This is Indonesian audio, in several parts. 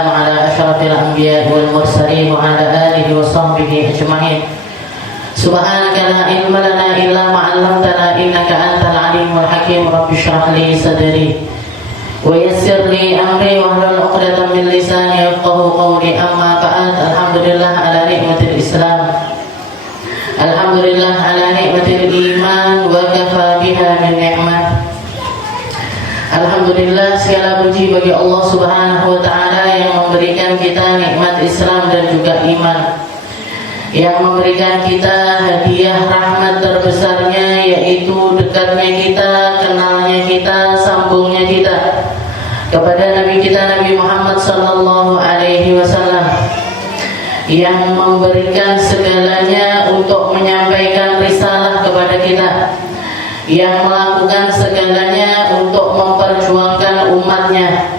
والسلام على أشرف الأنبياء والمرسلين وعلى آله وصحبه أجمعين. سبحانك لا علم لنا إلا ما علمتنا إنك أنت العليم الحكيم. رب اشرح لي صدري ويسر لي أمري واحلل عقدة من لساني يفقهوا قولي. أما بعد، الحمد لله على نعمة الإسلام، الحمد لله على نعمة الإيمان وكفى بها من نعمة. Alhamdulillah, segala puji bagi Allah Subhanahu wa Ta'ala yang memberikan kita nikmat Islam dan juga iman, yang memberikan kita hadiah rahmat terbesarnya, yaitu dekatnya kita, kenalnya kita, sambungnya kita kepada Nabi kita Nabi Muhammad sallallahu alaihi wasallam, yang memberikan segalanya untuk menyampaikan risalah kepada kita, yang melakukan segalanya untuk memperjuangkan umatnya,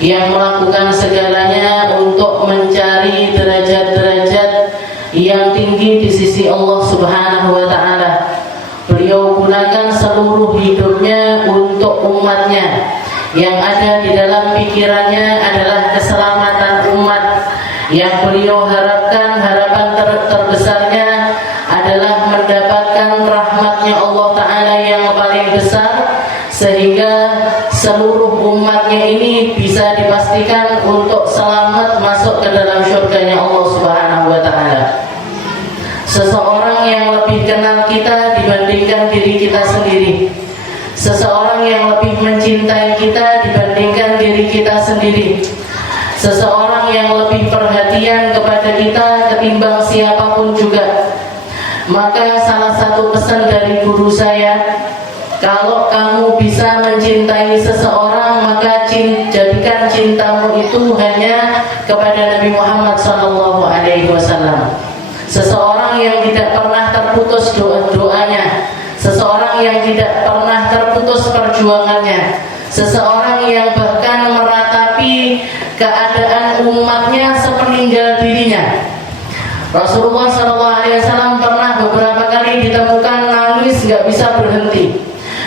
yang melakukan segalanya untuk mencari derajat-derajat yang tinggi di sisi Allah Subhanahu wa Ta'ala. Beliau gunakan seluruh hidupnya untuk umatnya. Yang ada di dalam pikirannya adalah keselamatan umat. Yang beliau harapkan, harapan terbesarnya adalah mendapatkan rahmatnya Allah Ta'ala yang paling besar, sehingga seluruh umatnya ini bisa dipastikan untuk selamat masuk ke dalam syurganya Allah Subhanahu wa Ta'ala. Seseorang yang lebih kenal kita dibandingkan diri kita sendiri, seseorang yang lebih mencintai kita dibandingkan diri kita sendiri, seseorang yang lebih perhatian kepada kita ketimbang siapapun juga. Maka salah satu pesan dari guru saya, kalau kamu bisa mencintai seseorang, maka jadikan cintamu itu hanya kepada Nabi Muhammad SAW. Seseorang yang tidak pernah terputus doanya, seseorang yang tidak pernah terputus perjuangannya, seseorang yang bahkan meratapi keadaan umatnya sepeninggal dirinya. Rasulullah SAW pernah beberapa kali ditemukan nangis gak bisa berhenti.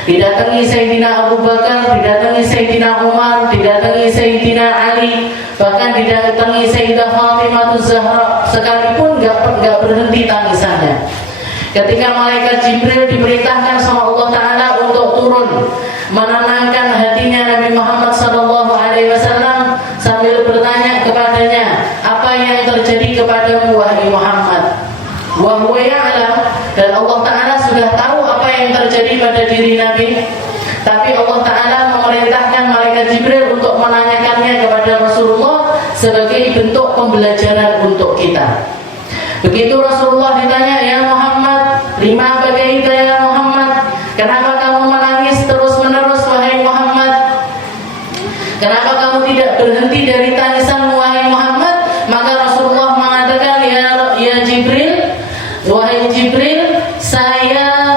Didatangi Sayyidina Abu Bakar, didatangi Sayyidina Umar, didatangi Sayyidina Ali, bahkan didatangi Sayyidah Fatimah Zahra, sekalipun gak berhenti tangisannya. Ketika malaikat Jibril diperintahkan sama Allah Ta'ala untuk turun menenangkan hatinya Nabi Muhammad SAW, sambil bertanya kepadanya, apa yang terjadi kepadamu wahai Muhammad? Wa huwa ya'lam, dan Allah Ta'ala sudah tahu apa yang terjadi pada diri Nabi, tapi Allah Ta'ala memerintahkan malaikat Jibril untuk menanyakannya kepada Rasulullah sebagai bentuk pembelajaran untuk kita. Begitu Rasulullah ditanya, ya Muhammad, lima bagaita ya Muhammad, kenapa kamu menangis terus menerus wahai Muhammad? Kenapa kamu tidak berhenti dari tangisanmu wahai Muhammad? Maka Rasulullah mengatakan, ya Jibril, wahai Jibril, saya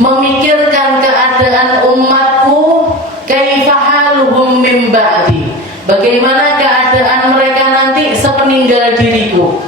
memikirkan keadaan umatku, kaifa haluhum min ba'di, bagaimana keadaan mereka nanti sepeninggal diriku,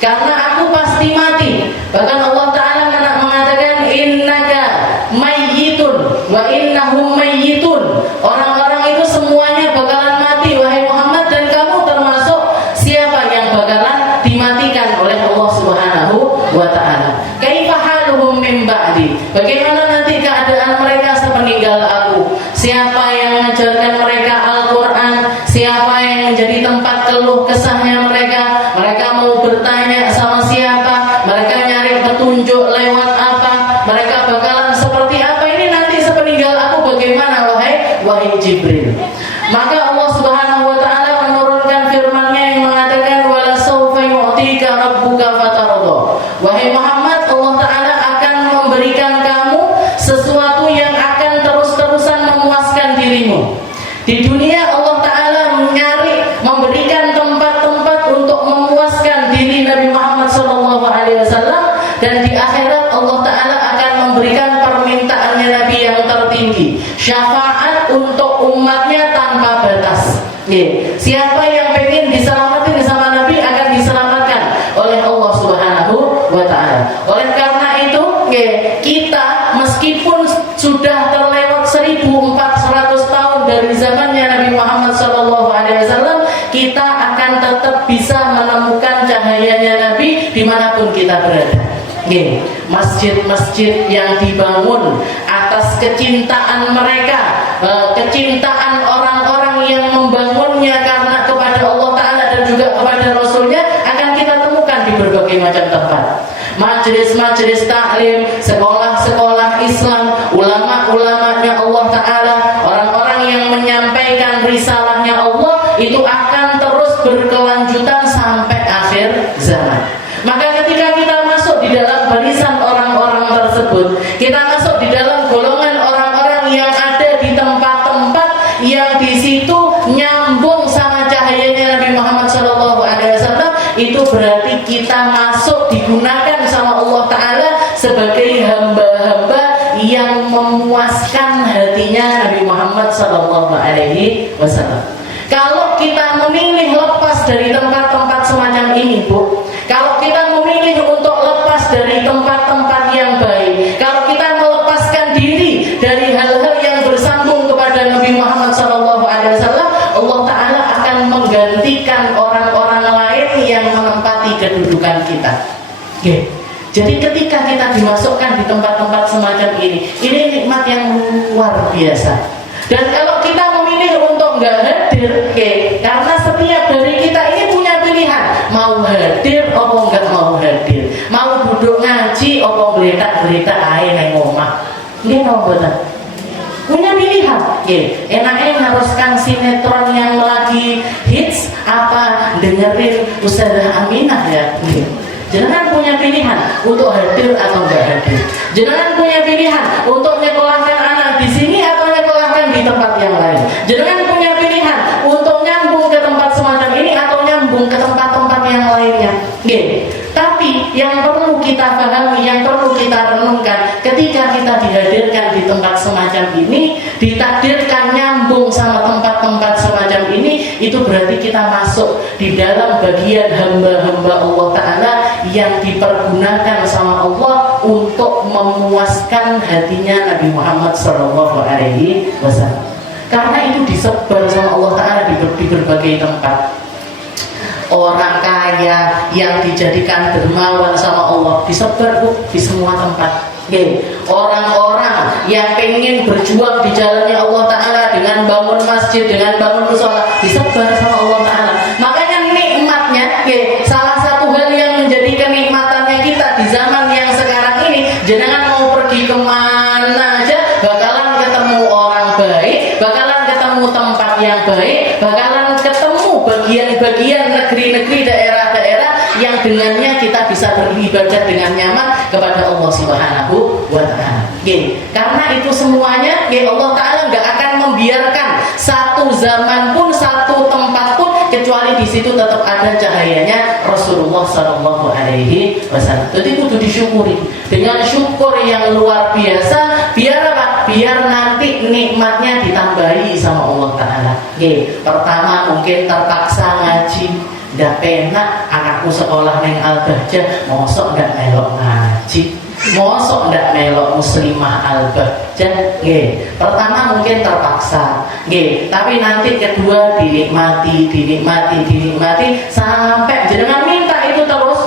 karena aku pasti mati. Bahkan Allah Ta'ala mengatakan, innaka mayyitun wa innahum mayyitun, orang-orang itu semuanya bakalan mati wahai Muhammad, dan kamu termasuk siapa yang bakalan dimatikan oleh Allah Subhanahu wa Ta'ala. Kaifa haluhum min ba'di, bagaimana nanti keadaan mereka sepeninggal aku? Siapa yang mengajarkan mereka Al-Quran? Siapa yang menjadi tempat keluh kesahnya mereka? Mereka mau bertanya sama siapa? Mereka nyari petunjuk lewat apa? Mereka bakalan seperti apa ini nanti sepeninggal aku? Bagaimana wahai Jibril? Maka Allah Subhanahu wa Ta'ala menurunkan firman-Nya yang mengatakan, wala sawfa yu'tika rabbuka fatarda. Wahai Muhammad, Allah Ta'ala akan memberikan kamu sesuatu yang akan terus-terusan memuaskan dirimu. Di dunia Allah Ta'ala memberikan tempat-tempat untuk memuaskan diri Nabi Muhammad SAW, dan di akhirat Allah Ta'ala akan memberikan permintaannya Nabi yang tertinggi, syafaat untuk umatnya tanpa batas. Siapa yang pengen diselamatkan sama Nabi akan diselamatkan oleh Allah Subhanahu wa Ta'ala. Oleh karena itu, kita meskipun sudah terlewat 1400 tahun dari zamannya Nabi Muhammad SAW, kita akan tetap bisa menemukan cahayanya Nabi dimanapun kita berada. Masjid-masjid yang dibangun atas kecintaan mereka, kecintaan orang-orang yang membangunnya karena kepada Allah Ta'ala dan juga kepada Rasulnya, akan kita temukan di berbagai macam tempat. Majelis-majelis taklim, sekolah-sekolah Islam, ulama-ulamanya Allah Ta'ala, orang-orang yang menyampaikan risalahnya Allah, itu akan terus berkelanjutan sampai akhir zaman. Maka ketika kita masuk di dalam barisan orang-orang tersebut, kita masuk di dalam golongan orang-orang yang ada di tempat-tempat yang di situ nyambung sama cahayanya Nabi Muhammad SAW, itu berarti kita masuk digunakan sama Allah Ta'ala sebagai hamba-hamba yang memuaskan hatinya Nabi Muhammad SAW. Kalau kita memilih lepas dari tempat-tempat semacam ini, Bu, kalau kita memilih untuk lepas dari tempat-tempat yang baik, kalau kita melepaskan diri dari hal-hal yang bersambung kepada Nabi Muhammad SAW, Allah Ta'ala akan menggantikan orang-orang lain yang menempati kedudukan kita. Jadi ketika kita dimasukkan di tempat-tempat semacam ini nikmat yang luar biasa. Dan kalau kita memilih untuk nggak hadir, karena setiap dari kita ini punya pilihan, mau hadir atau nggak mau hadir, mau duduk ngaji atau geletak-geletak ae nang omah, nggih napa boten? Punya pilihan. Enaknya haruskan sinetron yang lagi hits apa dengerin Ustazah Aminah ya. Jenengan punya pilihan untuk hadir atau enggak hadir. Jenengan punya pilihan untuk nyekolahkan anak di sini atau nyekolahkan di tempat yang lain. Jenengan punya pilihan untuk nyambung ke tempat semacam ini atau nyambung ke tempat-tempat yang lainnya. Tapi yang perlu kita pahami, yang perlu kita renungkan, ketika kita dihadirkan di tempat semacam ini, ditakdirkan nyambung sama tempat-tempat semacam ini, itu berarti kita masuk di dalam bagian hamba-hamba Allah Ta'ala yang dipergunakan sama Allah untuk memuaskan hatinya Nabi Muhammad SAW. Karena itu disebar sama Allah Ta'ala di berbagai tempat. Orang kaya yang dijadikan dermawan sama Allah disebar di semua tempat. Orang-orang yang pengen berjuang di jalannya Allah Ta'ala dengan bangun masjid, dengan bangun musola, disebar sama Allah Ta'ala. Makanya nikmatnya, salah satu hal yang menjadi kenikmatannya kita di zaman yang sekarang ini, jenengan mau pergi kemana aja bakalan ketemu orang baik, bakalan ketemu tempat yang baik, bakalan ketemu bagian-bagian negeri-negeri, daerah-daerah yang dengannya kita bisa beribadah dengan nyaman kepada Allah Subhanahu wa Ta'ala. Karena itu semuanya Allah Ta'ala nggak akan membiarkan satu zaman pun, satu tempat pun, kecuali di situ tetap ada cahayanya Rasulullah SAW. Jadi kudu disyukuri dengan syukur yang luar biasa. Biar apa? Biar nanti nikmatnya ditambahi sama Allah Ta'ala. Pertama mungkin terpaksa ngaji, nggak penak anakku sekolah neng Al-Bahjah, mosok nggak melok ngaji, mosok nggak melok muslimah Al-Bahjah. Pertama mungkin terpaksa, tapi nanti kedua dinikmati sampai jenengan minta itu terus,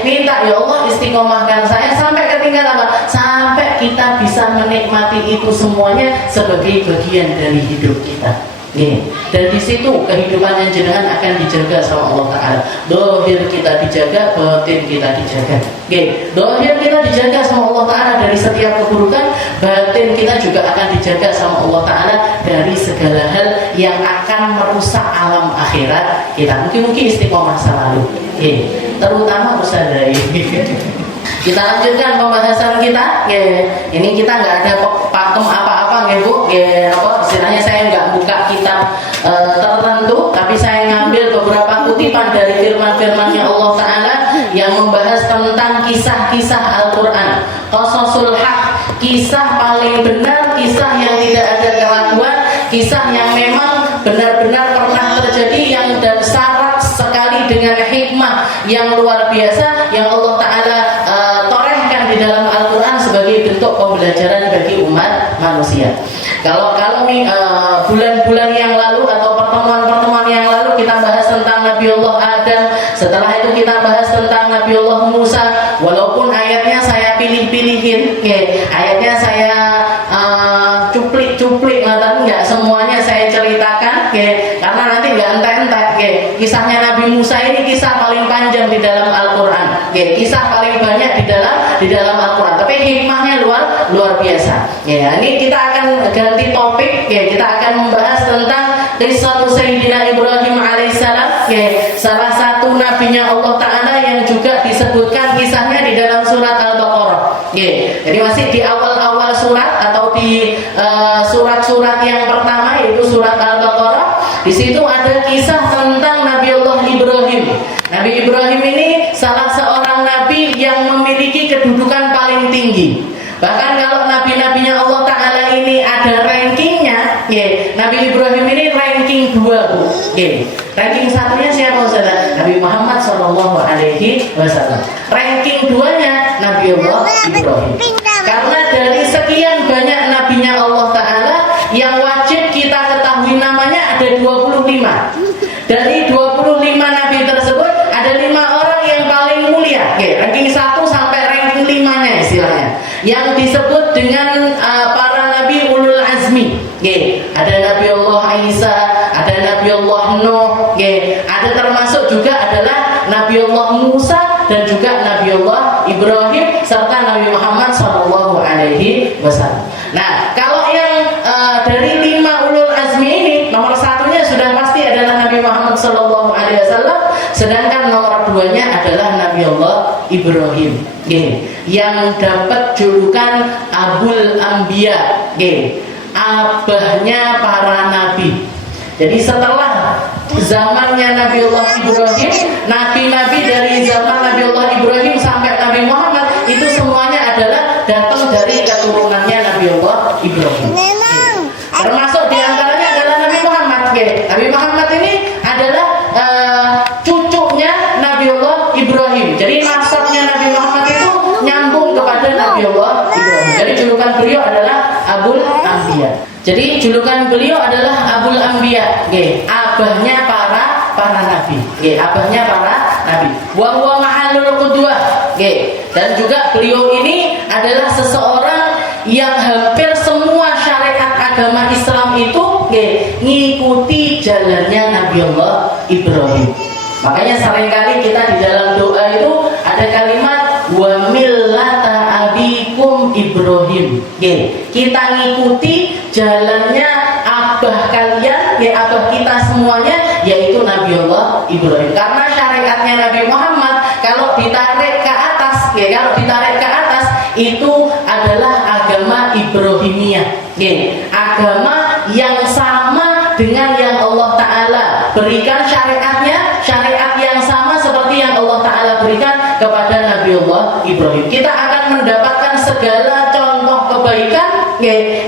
minta ya Allah istiqomahkan saya sampai ketinggalan apa? Sampai kita bisa menikmati itu semuanya sebagai bagian dari hidup kita. Dan di situ kehidupan yang jenengan akan dijaga sama Allah Ta'ala. Dohir kita dijaga, batin kita dijaga. Dohir kita dijaga sama Allah Ta'ala dari setiap keburukan, batin kita juga akan dijaga sama Allah Ta'ala dari segala hal yang akan merusak alam akhirat kita. Mungkin istiqomah selalu. Terutama Ustazah. Kita lanjutkan pembahasan kita. Ini kita nggak ada pakem apa-apa, Bu. Istilahnya saya nggak buka kitab tertentu, tapi saya ngambil beberapa kutipan dari firman-firmannya Allah Ta'ala yang membahas tentang kisah-kisah Al-Quran. Qasasul haq, kisah paling benar, kisah yang tidak ada keraguan, kisah yang memang benar-benar pernah terjadi, yang dan syarat sekali dengan hikmah yang luar biasa yang Allah Ta'ala torehkan di dalam Al-Quran sebagai bentuk pembelajaran bagi umat manusia. Kalau bulan-bulan yang lalu atau pertemuan-pertemuan yang lalu kita kita bahas tentang Nabiullah Adam, setelah itu kita bahas tentang Nabiullah Musa. Walaupun ayatnya saya pilih-pilihin, ayatnya saya cuplik, tapi nggak semuanya saya ceritakan, karena nanti nggak entek-entek. Kisahnya Nabi Musa ini kisah paling panjang di dalam Al-Quran, kisah paling banyak di dalam Al-Quran, tapi hikmahnya luar biasa. Ini kita akan ganti topik, kita akan membahas tentang kisah Sayyidina Ibrahim alaihissalam, salah satu nabinya Allah Ta'ala yang juga disebutkan kisahnya di dalam surat Al-Baqarah. Jadi masih di awal-awal surat atau di surat-surat yang pertama, yaitu surat Al-Baqarah. Di situ ada kisah tentang Nabiullah Ibrahim. Nabi Ibrahim ini salah seorang nabi yang memiliki kedudukan paling tinggi. Bahkan kalau nabi-nabinya Allah Ta'ala ini ada rankingnya, Nabi Ibrahim ini ranking 2. Ranking satunya siapa Ustaz? Nabi Muhammad SAW. Ranking 2-nya Nabiullah Ibrahim. Karena dari sekian banyak nabinya Allah Ta'ala yang wajib kita ketahui namanya ada 25. Dari 25 nabi tersebut ada 5 orang yang paling mulia, ranking 1 sampai ranking 5-nya istilahnya, yang disebut dengan para nabi ulul azmi. Ada Nabi Allah Isa, ada Nabi Allah Nuh, ada termasuk juga adalah Nabi Allah Musa dan juga Nabi Allah Ibrahim serta Nabi Muhammad SAW. Nah, kalau yang dari 5 ulul azmi ini, nomor satunya sudah pasti adalah Nabi Muhammad SAW, sedangkan nomor 2-nya adalah Nabi Allah Ibrahim, yang dapat julukan Abul Anbiya, abahnya para nabi. Jadi setelah zamannya Nabiullah Ibrahim, nabi-nabi dari zaman Nabiullah Ibrahim sampai Nabi Muhammad itu semuanya adalah datang dari keturunannya Nabiullah Ibrahim. Termasuk diantaranya adalah Nabi Muhammad. Nabi Muhammad ini adalah cucunya Nabiullah Ibrahim. Jadi nasabnya Nabi Muhammad itu nyambung kepada Nabiullah Ibrahim. Jadi julukan beliau adalah Abul Anbiya. Jadi julukan beliau adalah Abul Anbiya, abahnya para nabi, abahnya para nabi. Wa huwa mahallul qudwah, dan juga beliau ini adalah seseorang yang hampir semua syariat agama Islam itu ngikuti jalannya Nabiullah Ibrahim. Makanya seringkali kita di dalam doa itu ada kalimat wa millata abikum Ibrahim. Kita ngikuti jalannya abah kalian, abah kita semuanya, yaitu Nabiullah Ibrahim. Karena syariatnya Nabi Muhammad kalau ditarik ke atas, itu adalah agama Ibrahimiyah, agama yang sama dengan yang Allah Ta'ala berikan syariatnya, syariat yang sama seperti yang Allah Ta'ala berikan kepada Nabiullah Ibrahim. Kita akan mendapatkan segala contoh kebaikan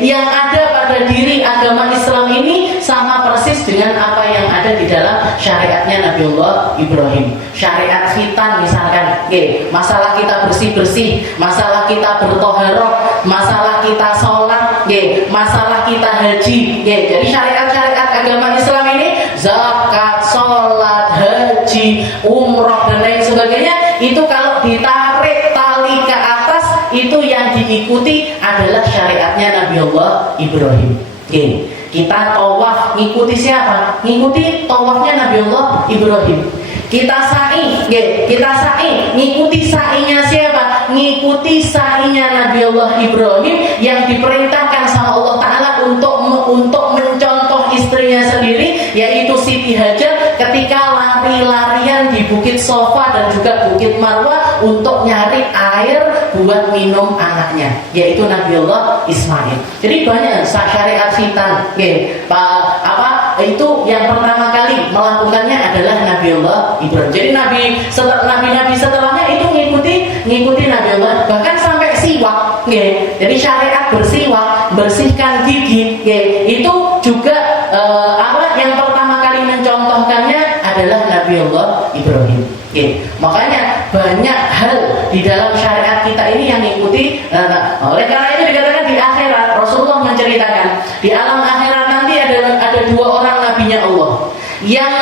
yang ada pada diri agama Islam ini sama persis dengan apa yang ada di dalam syariatnya Nabiullah Ibrahim. Syariat khitan misalkan, masalah kita bersih-bersih, masalah kita bertoharoh, masalah kita sholat, masalah kita haji. Jadi syariat-syariat agama Islam ini, zakat, sholat, haji, umroh dan lain sebagainya, itu kalau ditarik tali ke atas, itu yang diikuti adalah syariatnya Nabiullah Ibrahim. Kita tawaf ngikuti siapa? Ngikuti tawafnya Nabiullah Ibrahim. Kita sa'i, ngikuti sa'inya siapa? Ngikuti sa'inya Nabiullah Ibrahim yang diperintahkan sama Allah Ta'ala untuk mencontoh istrinya sendiri, yaitu Siti Hajar ketika lari-larian di Bukit Sofa dan juga Bukit Marwah untuk nyari air buat minum anaknya, yaitu Nabiullah Ismail. Jadi banyak syariat khitan, itu yang pertama kali melakukannya adalah Nabiullah Ibrahim. Jadi nabi-nabi setelahnya itu ngikuti Nabiullah, bahkan sampai siwak, jadi syariat bersiwak, bersihkan gigi, itu juga yang pertama kali mencontohkannya adalah Nabiullah Ibrahim. Makanya banyak hal di dalam syariat kita ini yang mengikuti. Oleh karena itu dikatakan di akhirat, Rasulullah menceritakan di alam akhirat nanti ada 2 orang nabinya Allah yang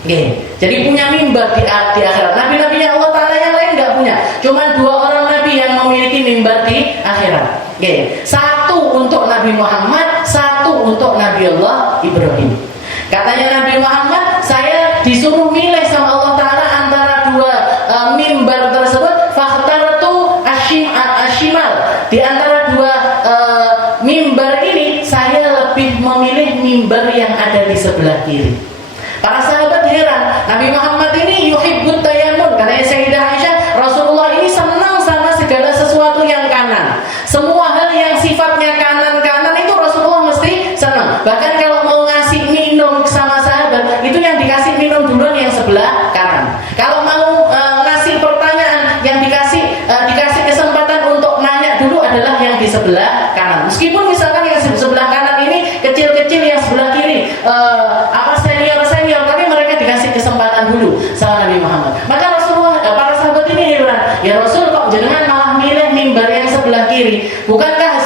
Jadi punya mimbar di akhirat. Nabi-nabinya Allah Ta'ala yang lain nggak punya. Cuma 2 orang nabi yang memiliki mimbar di akhirat. Satu untuk Nabi Muhammad, satu untuk Nabi Allah Ibrahim. Katanya Nabi Muhammad, saya disuruh milih sama Allah Ta'ala antara 2 mimbar tersebut. Fakhtartu ashimal. Di antara 2 mimbar ini, saya lebih memilih mimbar yang ada di sebelah kiri. Para sahabat heran, Nabi Muhammad ini yuhibbut tayamun. Katanya Sayyidah Aisyah, Rasulullah ini senang sama segala sesuatu yang kanan. Semua hal yang sifatnya kanan-kanan itu Rasulullah mesti senang. Bahkan kalau mau ngasih minum sama sahabat, itu yang dikasih minum duluan yang sebelah kanan. Kalau mau ngasih pertanyaan, yang dikasih kesempatan untuk nanya dulu adalah yang di sebelah kanan. Meskipun misalkan yang sebelah kanan ini kecil-kecil, yang sebelah kiri senior, tapi mereka dikasih kesempatan dulu sama Nabi Muhammad. Maka Rasulullah, para sahabat ini heran, ya Rasul kok jenengan malah milih mimbar yang sebelah kiri? Bukankah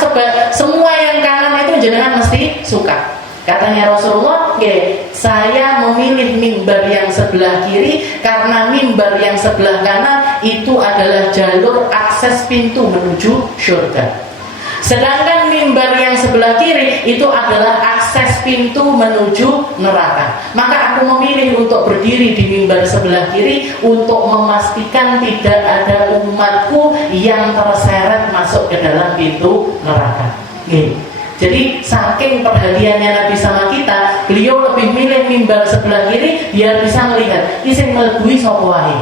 semua yang kanan itu jenengan mesti suka? Katanya Rasulullah, saya memilih mimbar yang sebelah kiri karena mimbar yang sebelah kanan itu adalah jalur akses pintu menuju surga. Sedangkan mimbar yang sebelah kiri itu adalah akses pintu menuju neraka. Maka aku memilih untuk berdiri di mimbar sebelah kiri untuk memastikan tidak ada umatku yang terseret masuk ke dalam pintu neraka. Jadi saking perhatiannya Nabi sama kita, beliau lebih milih mimbar sebelah kiri biar bisa melihat isin melebui sapa wae.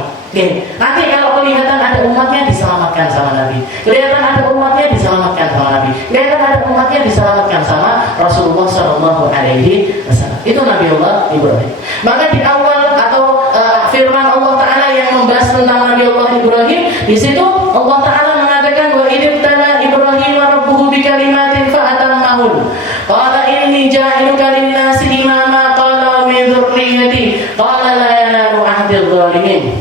Nanti kalau kelihatan ada umatnya diselamatkan sama Nabi, kelihatan ada umatnya diselamatkan sama Nabi, kelihatan ada umatnya diselamatkan sama Rasulullah Shallallahu Alaihi Wasallam. Itu Nabi Allah Ibrahim. Maka di awal atau firman Allah Taala yang membahas tentang Nabi Allah Ibrahim, di situ Allah Taala mengatakan wa idibtala Ibrahim rabbuhu bikalimatin fa'atammahun. Qala inni ja'iluka lin-nasi imama qala min dzurriyyati qala la yanalu ahdil zalimin.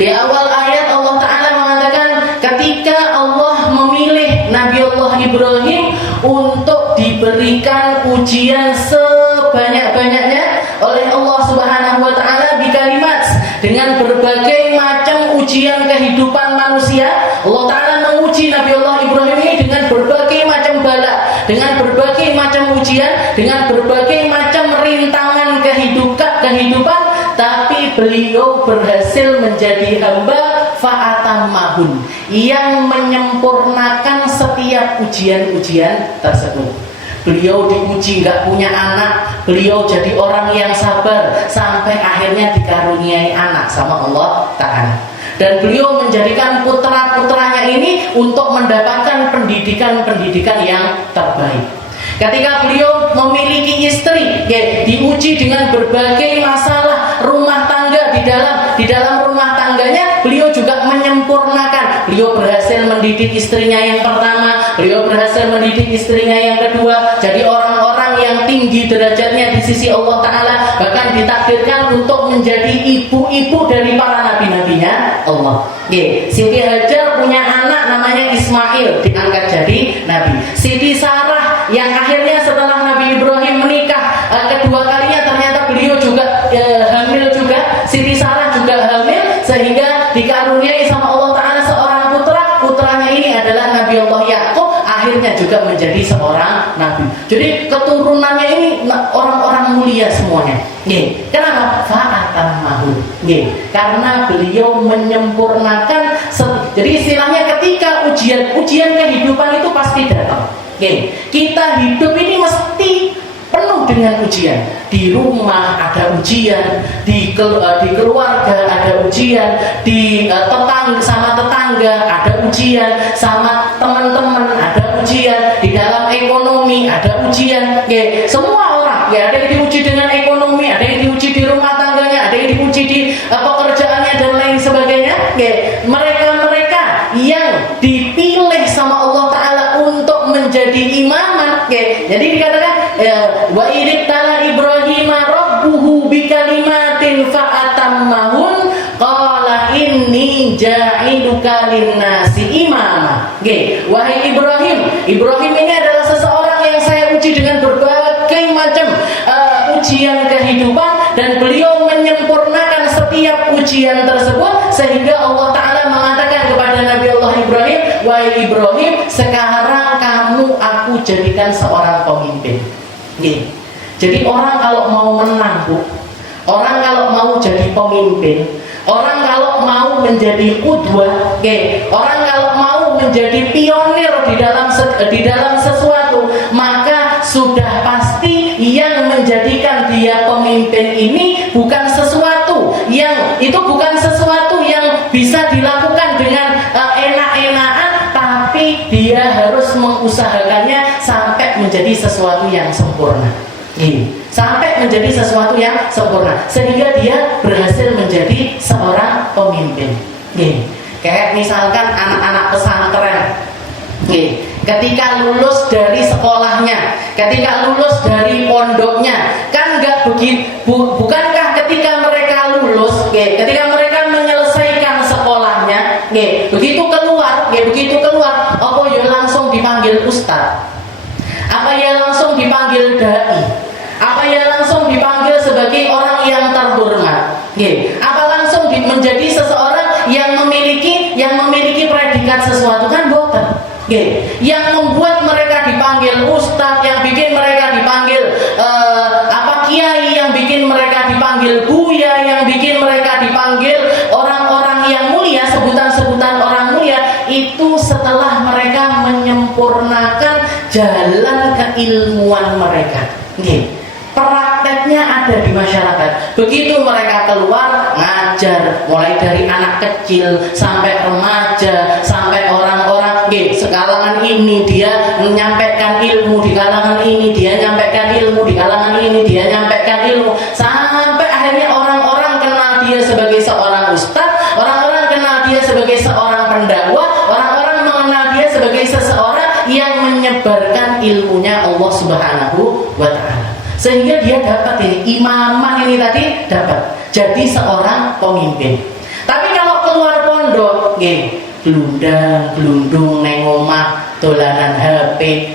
Di awal ayat Allah Ta'ala mengatakan ketika Allah memilih Nabi Allah Ibrahim untuk diberikan ujian sebanyak-banyaknya oleh Allah Subhanahu Wa Ta'ala di kalimat dengan berbagai macam ujian kehidupan manusia. Allah Ta'ala menguji Nabi Allah Ibrahim ini dengan berbagai macam bala, dengan berbagai macam ujian, dengan berbagai macam rintangan kehidupan, tapi beliau berhasil menjadi hamba fa'atammahun yang menyempurnakan setiap ujian-ujian tersebut. Beliau diuji nggak punya anak, beliau jadi orang yang sabar sampai akhirnya dikaruniai anak sama Allah Ta'ala. Dan beliau menjadikan putra-putranya ini untuk mendapatkan pendidikan-pendidikan yang terbaik. Ketika beliau memiliki istri, diuji dengan berbagai masalah rumah tangga di dalam rumah tangganya, beliau juga menyempurnakan. Beliau berhasil mendidik istrinya yang pertama, beliau berhasil mendidik istrinya yang kedua, jadi orang-orang yang tinggi derajatnya di sisi Allah Ta'ala, bahkan ditakdirkan untuk menjadi ibu-ibu dari para nabi-nabinya Allah. Siti Hajar punya anak namanya Ismail, diangkat jadi nabi. Siti Sarah yang akhirnya setelah Nabi Ibrahim menikah kedua kalinya, ternyata beliau juga hamil juga. Siti Sarah juga hamil, sehingga dikaruniai sama Allah Ta'ala seorang putranya ini adalah Nabi Allah Yakub, akhirnya juga menjadi seorang nabi. Jadi keturunannya ini orang-orang mulia semuanya. Kenapa? Fa'atammahun. Karena beliau menyempurnakan. Jadi istilahnya ketika ujian kehidupan itu pasti datang. Kita hidup ini mesti penuh dengan ujian. Di rumah ada ujian, di keluarga ada ujian, di tetangga ada ujian, sama teman-teman ada ujian, di dalam ekonomi ada ujian. Semua orang ada yang diuji dengan ekonomi, ada yang diuji di rumah tangganya, ada yang diuji di pekerjaannya dan lain sebagainya. Mereka yang dipilih sama Allah Ta'ala untuk menjadi imaman. Jadi dikatakan wa idibtala Ibrahim rabbuhu bikalimatin fa'atammahun qala inni ja'iluka lin-nasi imama. Wahai Ibrahim ini adalah seseorang yang saya uji dengan berbagai macam ujian kehidupan, dan beliau setiap ujian tersebut, sehingga Allah Ta'ala mengatakan kepada Nabi Allah Ibrahim, wahai Ibrahim, sekarang kamu aku jadikan seorang pemimpin. Jadi orang kalau mau menang, Bu, orang kalau mau jadi pemimpin, orang kalau mau menjadi qudwah, orang kalau mau menjadi pionir di dalam sesuatu, maka sudah pasti yang menjadikan dia pemimpin ini bukan sesuatu yang bisa dilakukan dengan enak-enakan, tapi dia harus mengusahakannya sampai menjadi sesuatu yang sempurna. Sampai menjadi sesuatu yang sempurna, sehingga dia berhasil menjadi seorang pemimpin. Kayak misalkan anak-anak pesantren, ketika lulus dari sekolahnya, ketika lulus dari pondoknya, kan nggak begitu? Bukankah ketika mereka lulus, ketika mereka menyelesaikan sekolahnya, begitu keluar, apa ya langsung dipanggil ustaz? Apa ya langsung dipanggil dai? Apa ya langsung dipanggil sebagai orang yang terhormat? Apa langsung menjadi seseorang yang memiliki predikat sesuatu? Kan boten. Yang membuat mereka dipanggil ustadz, yang bikin mereka dipanggil kiai, yang bikin mereka dipanggil buya, yang bikin mereka dipanggil orang-orang yang mulia, sebutan-sebutan orang mulia, itu setelah mereka menyempurnakan jalan keilmuan mereka. Prakteknya ada di masyarakat. Begitu mereka keluar ngajar, mulai dari anak kecil sampai remaja, sampai orang-orang sekalangan ini dia menyampaikan ilmu, di kalangan ini dia menyampaikan ilmu, di kalangan ini dia menyampaikan ilmu, sampai akhirnya orang-orang kenal dia sebagai seorang ustadz, orang-orang kenal dia sebagai seorang pendakwah, orang-orang mengenal dia sebagai seseorang yang menyebarkan ilmunya Allah Subhanahu wa Ta'ala. Sehingga dia dapat ini, imaman ini tadi dapat jadi seorang pemimpin. Tapi kalau keluar pondok, gelundung neng omah, dolanan HP,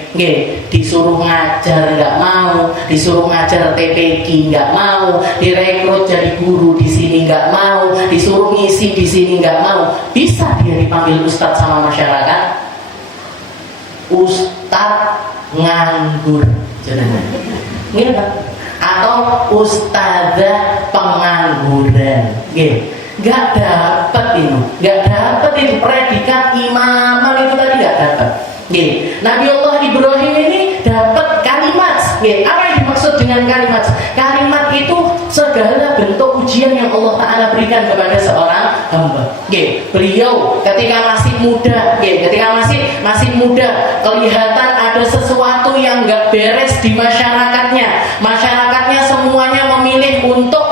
disuruh ngajar nggak mau, disuruh ngajar TPQ nggak mau, direkrut jadi guru di sini nggak mau, disuruh ngisi di sini nggak mau, bisa dia dipanggil ustadz sama masyarakat? Ustadz nganggur, atau ustazah pengangguran, nggak dapat itu predikat imaman itu tadi nggak dapat. Nabi Allah Ibrahim ini dapat kalimat. Apa yang dimaksud dengan kalimat? Kalimat itu segala bentuk ujian yang Allah Ta'ala berikan kepada seorang hamba. Beliau ketika masih muda, kelihatan ada sesuatu yang nggak beres di masyarakatnya. Masyarakatnya semuanya memilih untuk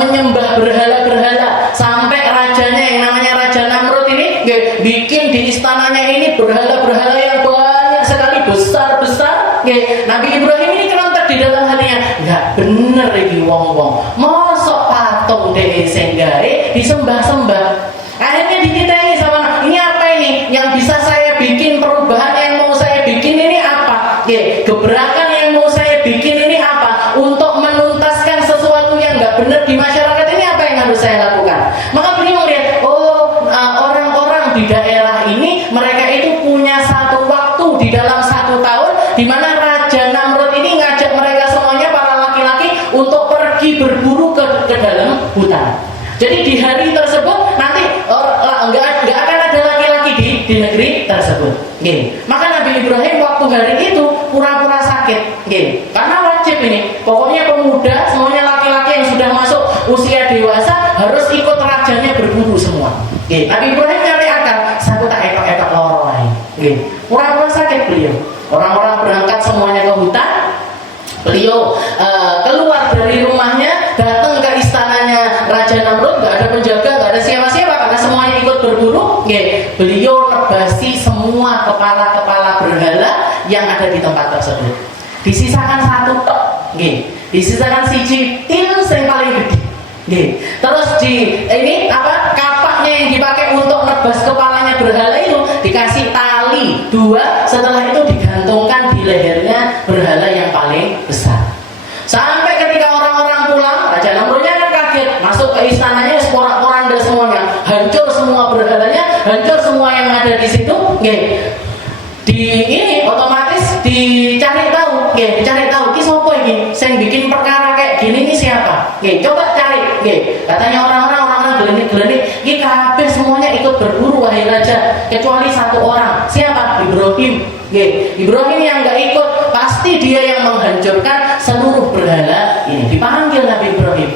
menyembah berhala-berhala, sampai rajanya yang namanya Raja Namrud ini bikin di istananya ini berhala-berhala yang banyak sekali, besar-besar. Nabi Ibrahim ini kerontak di dalam hatinya, nggak bener ini wong-wong, mosok patung deh senggae disembah-sembah. Akhirnya dititeni sama, ini apa ini yang bisa saya bikin, perubahan yang mau saya bikin ini apa? Gebrakan yang mau saya bikin ini apa? Untuk menuntaskan sesuatu yang nggak benar di masyarakat ini, apa yang harus saya lakukan? Maka beliau melihat, orang-orang di daerah ini, mereka itu punya satu waktu di dalam 1 tahun, di mana Raja Namrud ini ngajak mereka semuanya, para laki-laki, untuk pergi berburu ke dalam hutan. Jadi di hari tersebut nanti nggak akan ada laki-laki di negeri tersebut. Maka Nabi Ibrahim waktu hari itu pura-pura sakit, karena wajib ini. Pokoknya pemuda, semuanya laki-laki yang sudah masuk usia dewasa harus ikut rajanya berburu semua. Nabi Ibrahim nyari akal, satu tak etok-etok loro lain. Pura-pura sakit beliau. Orang-orang berangkat semuanya ke hutan. Beliau keluar dari rumahnya, datang ke istananya Raja Namrud, nggak ada penjaga, nggak ada siapa-siapa, karena semuanya ikut berburu. Beliau nebasi semua kepala-kepala berhala yang ada di tempat tersebut. Disisakan satu tok, disisakan siji til yang paling gede. Terus kapaknya yang dipakai untuk nebas kepalanya berhala itu dikasih tali 2, setelah itu digantungkan di lehernya berhala yang paling besar. Sampai ketika orang-orang pulang, Raja Namrudnya kan kaget, masuk ke istananya, semua yang ada di situ, ini otomatis dicari tahu, dicari tahu ki sapa iki sing bikin perkara kayak gini ini siapa, coba cari, katanya orang-orang gelenik-gelenik, iki kabeh semuanya ikut berburu wahai raja kecuali satu orang, siapa? Ibrahim. Ibrahim yang nggak ikut, pasti dia yang menghancurkan seluruh berhala ini. Dipanggil Nabi Ibrahim,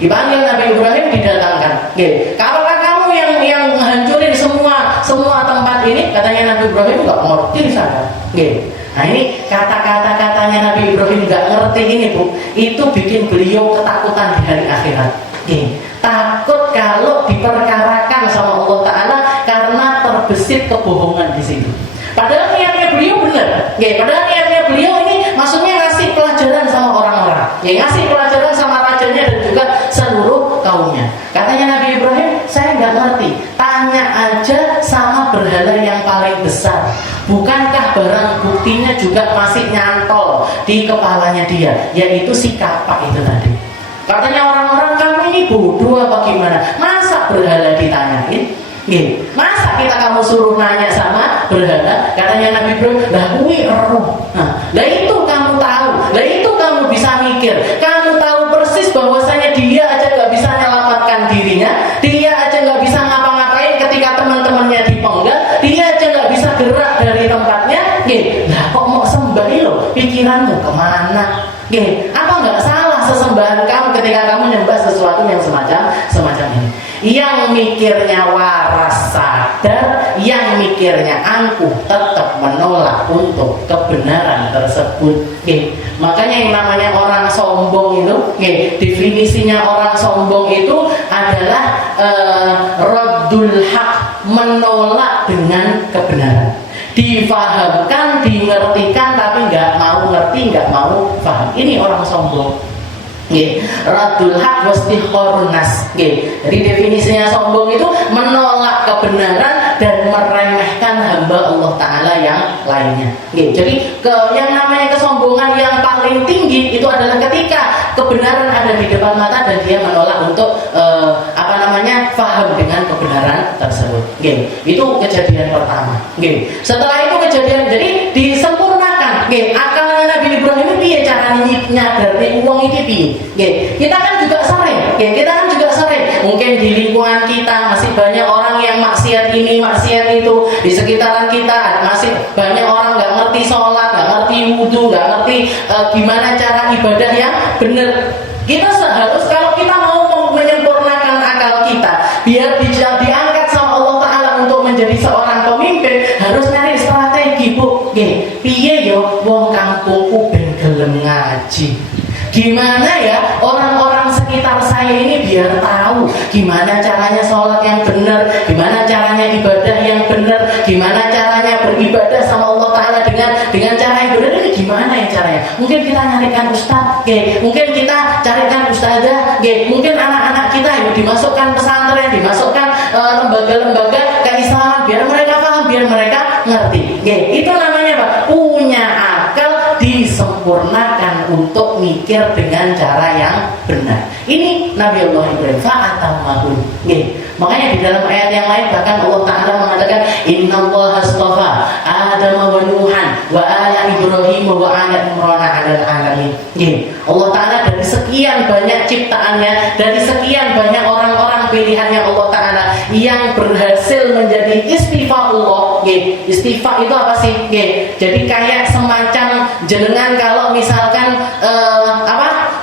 dipanggil Nabi Ibrahim, didatangkan. Kalaulah kamu yang menghancurin semua tempat ini, katanya Nabi Ibrahim nggak ngerti di sana. Nah ini katanya Nabi Ibrahim nggak ngerti ini Bu, itu bikin beliau ketakutan di hari akhirat. Takut kalau diperkarakan sama Allah Ta'ala karena terbesit kebohongan di situ. Padahal niatnya beliau benar, padahal niatnya beliau ini maksudnya ngasih pelajaran sama orang-orang, ngasih pelajaran sama rajanya dan juga seluruh kaumnya. Katanya Nabi Ibrahim, saya nggak ngerti, tanya aja sama berhala yang paling besar. Bukankah barang buktinya juga masih nyantol di kepalanya dia, yaitu si kapak itu tadi. Katanya orang-orang, kamu ini bodoh apa gimana? Masa berhala ditanyain? Masa kamu suruh nanya sama berhala? Katanya Nabi Ibrahim, lah kuwi eruh. Lah itu kamu tahu, lah itu kamu bisa mikir, kamu tahu persis bahwasanya dia aja nggak bisa menyelamatkan dirinya, dia aja nggak bisa ngapa-ngapain ketika teman-temannya dipenggal, dia aja nggak bisa gerak dari tempatnya. Lah kok mau sembah lo? Pikiranmu kemana? Apa nggak salah sesembahan kamu ketika kamu nyembah sesuatu yang semacam ini? Yang mikirnya waras sadar, yang mikirnya angkuh tetap menolak untuk kebenaran tersebut. Makanya yang namanya orang sombong itu, definisinya orang sombong itu adalah raddul haq, menolak dengan kebenaran. Difahamkan, dimengertikan, tapi nggak mau ngerti, nggak mau paham. Ini orang sombong. Radul haq wastighfarun nas. Jadi definisinya sombong itu menolak kebenaran dan meremehkan hamba Allah Ta'ala yang lainnya. Jadi yang namanya kesombongan yang paling tinggi itu adalah ketika kebenaran ada di depan mata dan dia menolak untuk paham dengan kebenaran tersebut. Itu kejadian pertama. Setelah itu kejadian, jadi disempurnakan. Akalnya Nabi Ibrahim piye caranya nyadari uang ini piye? Kita kan juga sering, mungkin di lingkungan kita masih banyak orang yang maksiat ini, maksiat itu. Di sekitaran kita masih banyak orang nggak ngerti sholat, nggak ngerti wudhu, nggak ngerti gimana cara ibadah yang benar. Kita seharus, kalau kita mau menyempurnakan akal kita biar diangkat sama Allah Ta'ala untuk menjadi seorang pemimpin, harus nyari strategi Bu. Piye yo wong kampungku ben gelem ngaji. Gimana ya orang-orang sekitar saya ini biar tahu gimana caranya sholat yang benar, gimana caranya ibadah yang benar, gimana caranya beribadah sama Allah Ta'ala dengan cara yang benar. Ini gimana ya caranya? Mungkin kita nyarikan ustaz, mungkin kita carikan ustazah, mungkin anak-anak kita yang dimasukkan pesantren, dimasukkan lembaga-lembaga keislaman biar mereka paham, biar mereka ngerti. Itu namanya Pak, punya akal disempurnakan untuk mikir dengan cara yang benar. Ini Nabi Allah Ibrahim fa'atamahu. Makanya di dalam ayat yang lain bahkan Allah Ta'ala mengatakan innallaha astafa Adam wa Nuhan wa ala Ibrahim wa ala Imran 'alal alamin. Allah Ta'ala dari sekian banyak ciptaannya, dari sekian banyak orang-orang pilihannya Allah Ta'ala yang berhasil menjadi istifa Allah. Istifa itu apa sih? Jadi kayak semacam jenengan kalau misalkan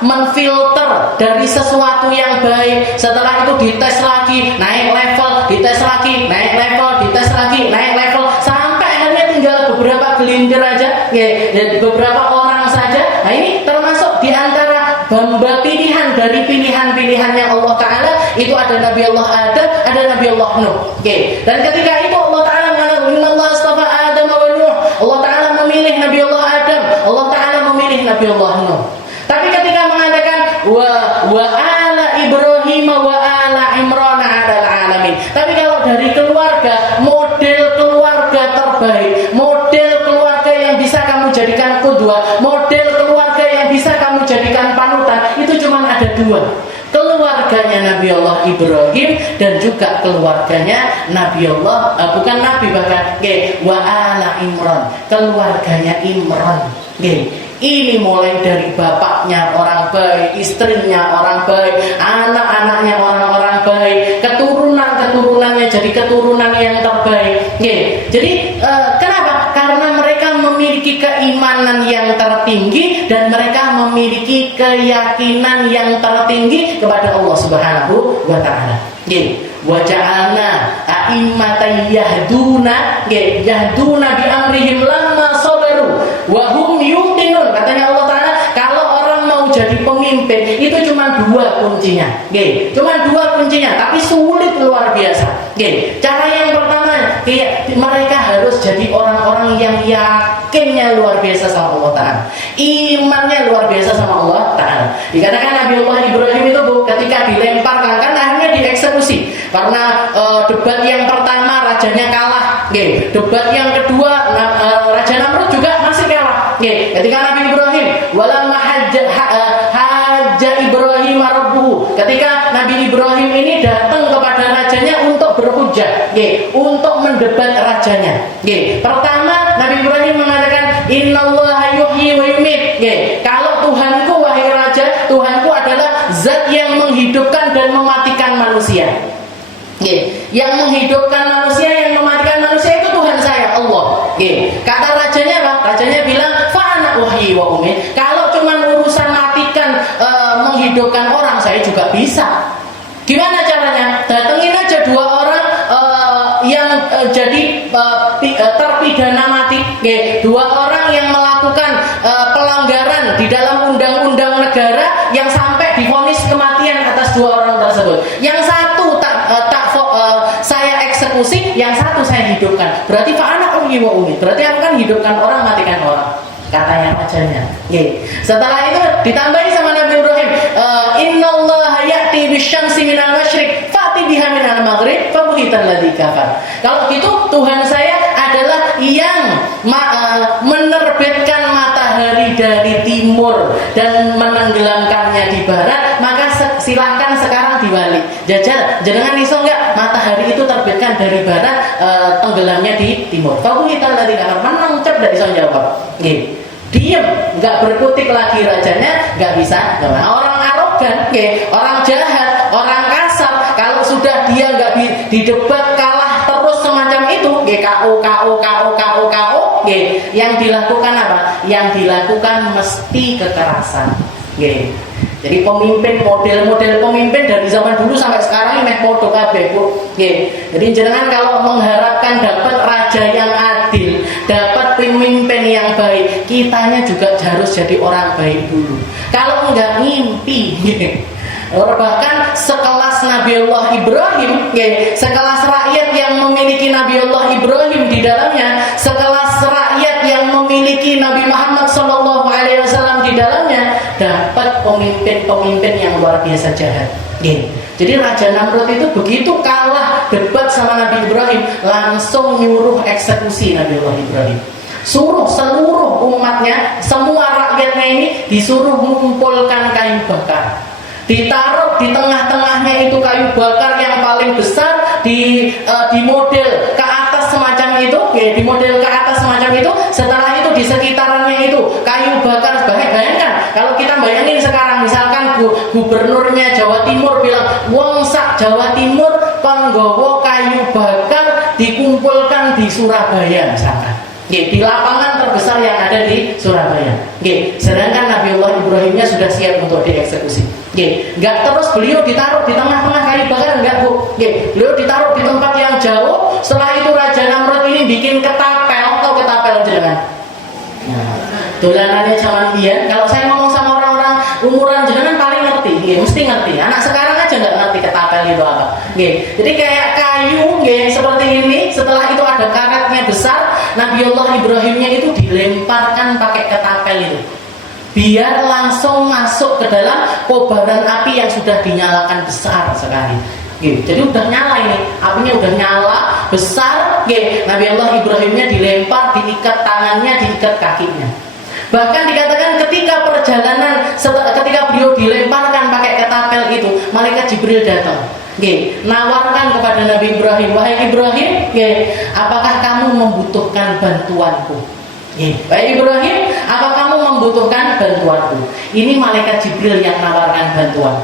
menfilter dari sesuatu yang baik, setelah itu dites lagi, naik level, dites lagi, naik level, dites lagi, naik level, sampai akhirnya tinggal beberapa gelintir aja, dan beberapa orang saja. Nah ini termasuk diantara hamba pilihan dari pilihan-pilihannya Allah Ta'ala. Itu ada Nabi Allah Adam, ada Nabi Allah Nuh. Dan ketika itu Allah Ta'ala mengatakan innallaha astafa Adam wa Nuh. Allah Ta'ala memilih Nabi Allah Adam, Allah Ta'ala memilih Nabi Allah Nuh. Tapi ketika mengatakan wa ala Ibrahim wa ala Imran 'alal alamin. Tapi kalau dari keluarga, model keluarga terbaik, model keluarga yang bisa kamu jadikan qudwah, model keluarga yang bisa kamu jadikan panutan, itu cuma ada dua. Keluarga keluarganya Nabi Allah Ibrahim dan juga keluarganya Nabi Allah bukan Nabi bahkan wa ala Imran, keluarganya Imran. Ini mulai dari bapaknya orang baik, istrinya orang baik, anak-anaknya orang-orang baik, keturunan-keturunannya jadi keturunan yang terbaik. Jadi kenapa? Karena mereka memiliki keimanan yang tertinggi dan mereka memiliki keyakinan yang tertinggi kepada Allah Subhanahu wa taala. Wa ja'alna a'immatan yahduna bi amrihim lamma sabaru wa hum yuqinun. Katanya Allah taala, kalau orang mau jadi pemimpin itu cuma dua kuncinya. Cuma dua kuncinya, tapi sulit luar biasa. Cara yang pertama, mereka harus jadi orang-orang yang yakinnya luar biasa sama Allah taala. Imannya luar biasa sama Allah taala. Dikatakan Nabi Allah Ibrahim itu ketika dilemparkan kan akhirnya dieksekusi. Karena debat yang pertama rajanya kalah, debat yang kedua Raja Namrud juga masih kalah. Ketika Nabi Ibrahim walamma hajja Ibrahim rabbuhu, ketika Nabi Ibrahim ini datang kepada rajanya untuk berhujjah, untuk mendebat rajanya. Pertama Nabi Ibrahim mengatakan innallaha yuhyi wa yumit. Kalau Tuhanku wahai raja, Tuhanku adalah zat yang menghidupkan dan mematikan manusia. Yang menghidupkan manusia, yang mematikan manusia itu Tuhan saya, Allah. Kata rajanya apa? Rajanya bilang fa'ana uhyi wa umit. Kalau cuma urusan matikan, menghidupkan orang, saya juga bisa. Gimana caranya? Datengin aja dua orang yang jadi terpidana mati. Dua orang yang melakukan pelanggaran di dalam undang-undang negara yang sampai divonis kematian atas dua orang tersebut. Yang satu saya eksekusi, yang satu saya hidupkan. Berarti fa'ana uhyi wa umit. Berarti aku kan hidupkan orang, matikan orang. Katanya rajanya. Setelah itu ditambahi sama Nabi Ibrahim, innallaha ya'ti bisyamsi minal masyriq fa'ti biha minal maghrib fabuhital ladzi kafar. Kalau gitu Tuhan saya adalah yang menerbitkan matahari dari timur dan menenggelamkannya di barat, maka silahkan sekarang diwali. Jajal, jenengan iso enggak matahari itu terbitkan dari barat, tenggelamnya di timur. Fabuhital ladzi kafar. Menang cep dari iso jawab. Diam, nggak berkutik lagi rajanya, nggak bisa. Orang arogan, orang jahat, orang kasar, kalau sudah dia nggak didebat kalah terus semacam itu, KO, yang dilakukan apa? Yang dilakukan mesti kekerasan. Jadi pemimpin, model-model pemimpin dari zaman dulu sampai sekarang ini podo kabeh, Bu. Jadi jenengan kalau mengharapkan dapat raja yang adil, dapat pemimpin yang baik, kitanya juga harus jadi orang baik dulu. Kalau enggak ngimpi. Bahkan sekelas Nabi Allah Ibrahim, sekelas rakyat yang memiliki Nabi Allah Ibrahim di dalamnya, sekelas rakyat yang memiliki Nabi Muhammad SAW di dalamnya, dapat pemimpin-pemimpin yang luar biasa jahat. Jadi Raja Namrud itu begitu kalah debat sama Nabi Ibrahim, langsung nyuruh eksekusi Nabi Allah Ibrahim. Suruh seluruh umatnya, semua rakyatnya ini disuruh mengumpulkan kayu bakar. Ditaruh di tengah-tengahnya itu kayu bakar yang paling besar, di model ke atas semacam itu, di model ke atas semacam itu. Setelah itu di sekitarannya itu kayu bakar. Bayangkan kalau kita bayangin sekarang, misalkan gubernurnya Jawa Timur bilang, wong sak Jawa Timur penggawa kayu bakar dikumpulkan di Surabaya misalkan. Di lapangan terbesar yang ada di Surabaya. Sedangkan Nabi Allah Ibrahimnya sudah siap untuk dieksekusi. Enggak terus beliau ditaruh di tengah-tengah kayu bakar, enggak, Bu. Beliau ditaruh di tempat yang jauh. Setelah itu Raja Namrud ini bikin ketapel, atau ketapel jenengan. Dolanannya zaman dia. Kalau saya ngomong sama orang-orang umuran jenengan paling ngerti, mesti ngerti. Anak sekarang aja nggak ngerti ketapel itu apa. Jadi kayak kayu, seperti ini. Setelah itu ada karetnya besar. Nabi Allah Ibrahimnya itu dilemparkan pakai ketapel itu, biar langsung masuk ke dalam kobaran api yang sudah dinyalakan besar sekali. Jadi udah nyala ini, apinya udah nyala besar. Nabi Allah Ibrahimnya dilempar, diikat tangannya, diikat kakinya. Bahkan dikatakan ketika perjalanan, ketika beliau dilemparkan pakai ketapel itu, malaikat Jibril datang. Nawarkan kepada Nabi Ibrahim, wahai Ibrahim, apakah kamu membutuhkan bantuanku? Wahai Ibrahim, apa kamu membutuhkan bantuanku? Ini malaikat Jibril yang nawarkan bantuan.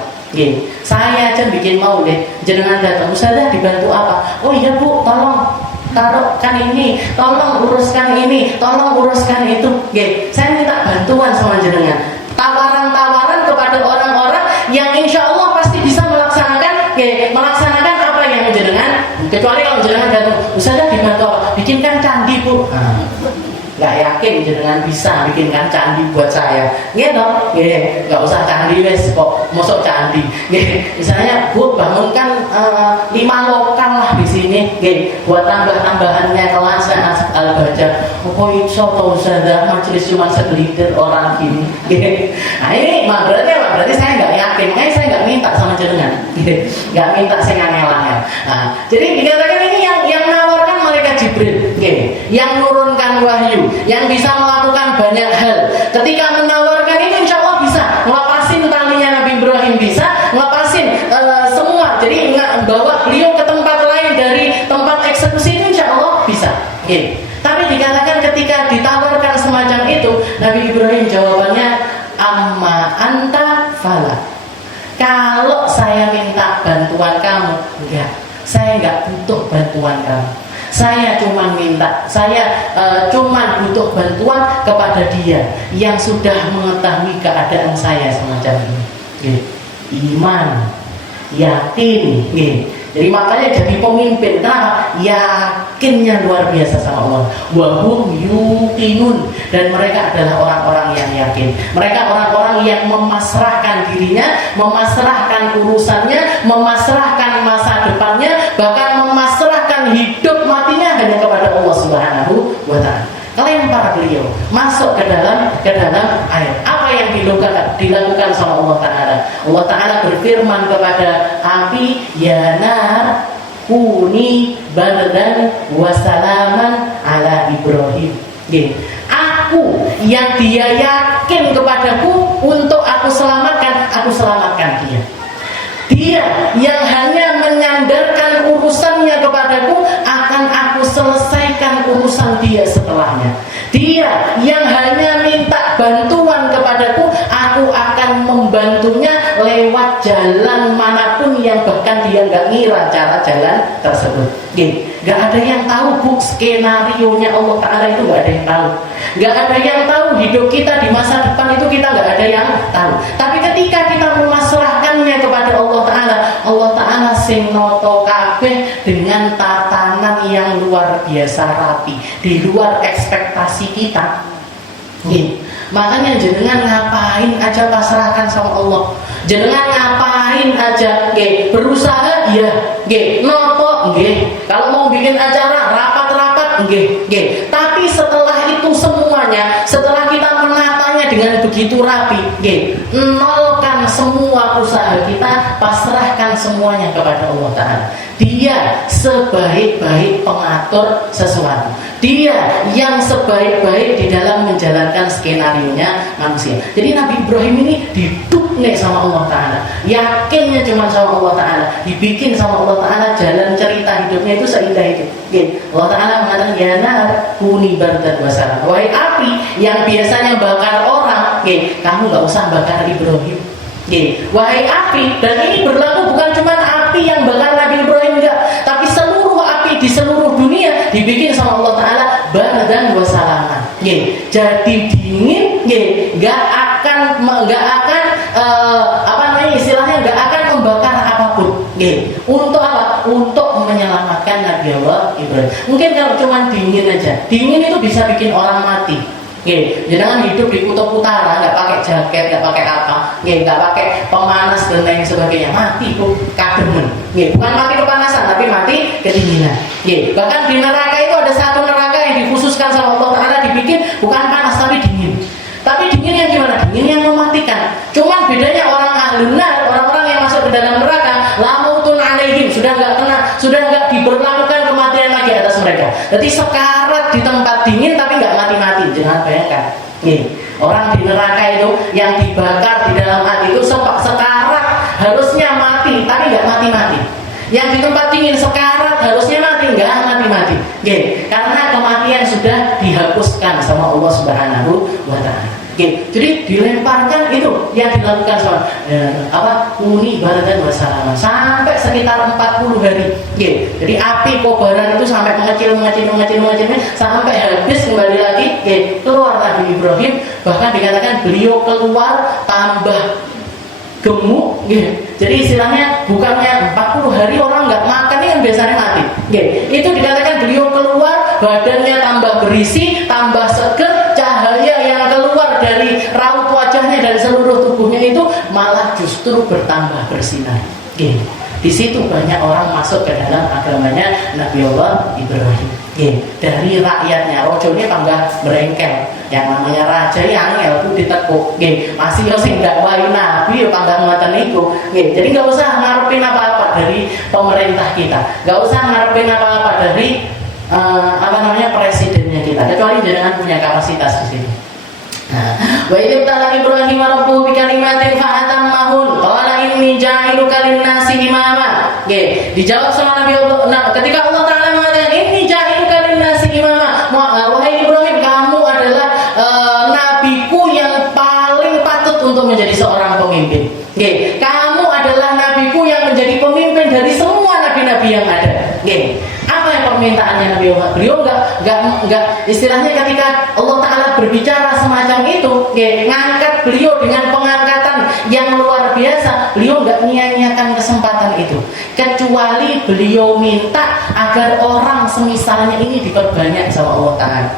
Saya aja bikin maulid, jenengan datang, Ustazah dibantu apa? Oh iya Bu, tolong taruhkan ini, tolong uruskan ini, tolong uruskan itu. Saya minta bantuan sama jenengan. Tawaran-tawaran kepada orang-orang yang insya Allah pasti bisa melaksanakan apa yang jenengan. Kecuali kalau jenengan datang, Ustazah dibantu apa? Bikinkan candi Bu. Nggak yakin jenengan bisa bikinkan candi buat saya, nggak usah candi wes kok, mosok candi, misalnya Bu bangunkan 5 lokal lah di sini, buat tambah-tambahannya kelas al-baca. Kok iso tau Ustazah majelis cuma segelintir orang gini, nah ini berarti saya nggak yakin, makanya saya nggak minta sama jenengan, nggak minta saya ngangel-ngangel. Nah, jadi dikatakan ini yang nawarkan malaikat Jibril, yang nurunkan wahyu, yang bisa melakukan banyak hal. Ketika menawarkan itu insya Allah bisa ngelepasin talinya Nabi Ibrahim, bisa ngelepasin semua. Jadi bawa beliau ke tempat lain dari tempat eksekusi itu insya Allah bisa. Tapi dikatakan ketika ditawarkan semacam itu, Nabi Ibrahim jawabannya amma anta fala. Kalau saya minta bantuan kamu, enggak. Saya enggak butuh bantuan kamu. Saya cuma butuh bantuan kepada Dia yang sudah mengetahui keadaan saya semacam ini. Iman, yakin, jadi makanya jadi pemimpin. Kenapa? Yakinnya luar biasa sama Allah. Wahum yuqinun, dan mereka adalah orang-orang yang yakin. Mereka orang-orang yang memasrahkan dirinya, memasrahkan urusannya, memasrahkan masa depannya, bahkan memasrahkan hidup matinya hanya kepada Allah Subhanahu wa Ta'ala. Lempar beliau masuk ke dalam air. Apa yang dilakukan sama Allah Ta'ala? Allah Ta'ala berfirman kepada api, ya nar kuni bardan wasalaman ala Ibrahim. Aku yang dia yakin kepadaku untuk aku selamatkan dia. Dia yang hanya menyandarkan urusannya kepadaku, akan aku selesaikan urusan dia setelahnya. Dia yang hanya minta bantuan kepadaku, aku akan membantunya lewat jalan manapun yang bahkan dia nggak ngira cara jalan tersebut. Nggak ada yang tahu Bu, skenario-nya Allah Ta'ala itu nggak ada yang tahu. Nggak ada yang tahu hidup kita di masa depan itu, kita nggak ada yang tahu. Tapi ketika kita memasrahkannya kepada Allah Ta'ala, Allah Ta'ala sing noto kabeh dengan tatanan yang luar biasa rapi, di luar ekspektasi kita. Makanya jenengan ngapain aja pasrahkan sama Allah. Jenengan ngapain aja, berusaha ya, noto, kalau mau bikin acara rapat-rapat, tapi setelah itu semuanya, setelah kita menatanya dengan begitu rapi, nolkan semua usaha kita, pasrahkan semuanya kepada Allah Ta'ala. Dia sebaik-baik pengatur sesuatu. Dia yang sebaik-baik di dalam menjalankan skenario-nya manusia. Jadi Nabi Ibrahim ini didukne sama Allah Ta'ala, yakinnya cuma sama Allah Ta'ala, dibikin sama Allah Ta'ala, jalan cerita hidupnya itu seindah itu. Allah Ta'ala mengatakan, ya nar kuni bardan wasalam. Wahai api yang biasanya bakar orang, kamu gak usah bakar Ibrahim. Wahai api, dan ini berlaku bukan cuma api yang bakar Nabi Ibrahim, enggak, tapi seluruh api di seluruh dunia dibikin sama Allah Ta'ala bardan wasalaman. Jadi dingin, nggak akan istilahnya nggak akan membakar apapun. Untuk apa? Untuk menyelamatkan Nabi Allah Ibrahim. Mungkin kalau cuma dingin aja, dingin itu bisa bikin orang mati. Jangan hidup di kutub utara, nggak pakai jaket, nggak pakai apa, nggak pakai pemanas dan lain sebagainya, mati bu, kademen. Bukan mati kepanasan, tapi mati kedinginan. Bahkan di neraka itu ada satu neraka yang dikhususkan sama Allah Ta'ala, dibikin bukan panas tapi dingin. Tapi dingin yang gimana? Dingin yang mematikan. Cuman bedanya orang ahlunar, orang-orang yang masuk ke dalam neraka, lamutun alaihim, sudah nggak diberlakukan kematian lagi atas mereka. Jadi sekarat di tempat dingin tapi nggak mati-mati. Jangan bayangkan. Orang di neraka itu yang dibakar di dalam api itu sekarat harusnya mati, tapi nggak mati-mati. Yang di tempat dingin sekarat harusnya mati, nggak mati-mati. Karena kematian sudah dihapuskan sama Allah Subhanahu wa Ta'ala. Jadi dilemparkan itu yang dilakukan sama uni baratan wasalama sampai sekitar 40 hari. Jadi api kobaran itu sampai mengecil sampai habis, kembali lagi keluar Nabi Ibrahim. Bahkan dikatakan beliau keluar tambah gemuk, jadi istilahnya bukannya 40 hari orang nggak makan ini kan biasanya mati, itu dikatakan beliau keluar badannya tambah berisi, tambah seger, cahaya yang keluar dari raut wajahnya, dari seluruh tubuhnya itu malah justru bertambah bersinar. Di situ banyak orang masuk ke dalam agamanya Nabi Allah Ibrahim. Dari rakyatnya, rojone tambah berengkel. Yang namanya raja yang itu ditekuk. Masih yo sing dakwahi Nabi yo tambah ngoten niku. Jadi nggak usah ngarepin apa-apa dari pemerintah kita. Nggak usah ngarepin apa-apa dari presidennya kita. Kecuali jangan punya kapasitas di sini. Wa idh tala Ibrahim rabbuhu bi kalimatin fa atammahun qala inni ja'iluka lin-nasi imama. Dijawab sama Nabi Allah. Ketika Allah Taala mengatakan inni ja'iluka lin-nasi imama, wahai Ibrahim, kamu adalah nabiku yang paling patut untuk menjadi seorang pemimpin. Kamu adalah nabiku yang menjadi pemimpin dari semua nabi-nabi yang ada. Apa yang permintaannya Nabi Allah? Beliau enggak istilahnya ketika Allah Ta'ala berbicara semacam itu, ngangkat beliau dengan pengangkatan yang luar biasa, beliau enggak menyia-nyiakan kesempatan itu, kecuali beliau minta agar orang semisalnya ini diperbanyak sama Allah Ta'ala.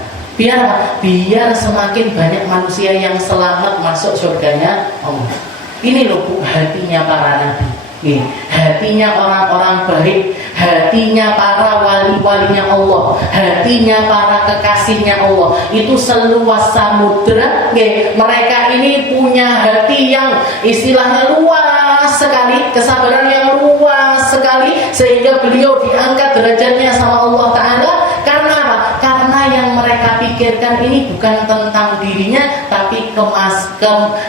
Biar semakin banyak manusia yang selamat masuk surganya Allah. Ini loh Bu, hatinya para nabi. Hatinya orang-orang baik, hatinya para wali-walinya Allah, hatinya para kekasihnya Allah itu seluas samudra. Mereka ini punya hati yang istilahnya luas sekali, kesabaran yang luas sekali, sehingga beliau diangkat derajatnya sama Allah Ta'ala. Karena apa? Karena yang mereka pikirkan ini bukan tentang dirinya, tapi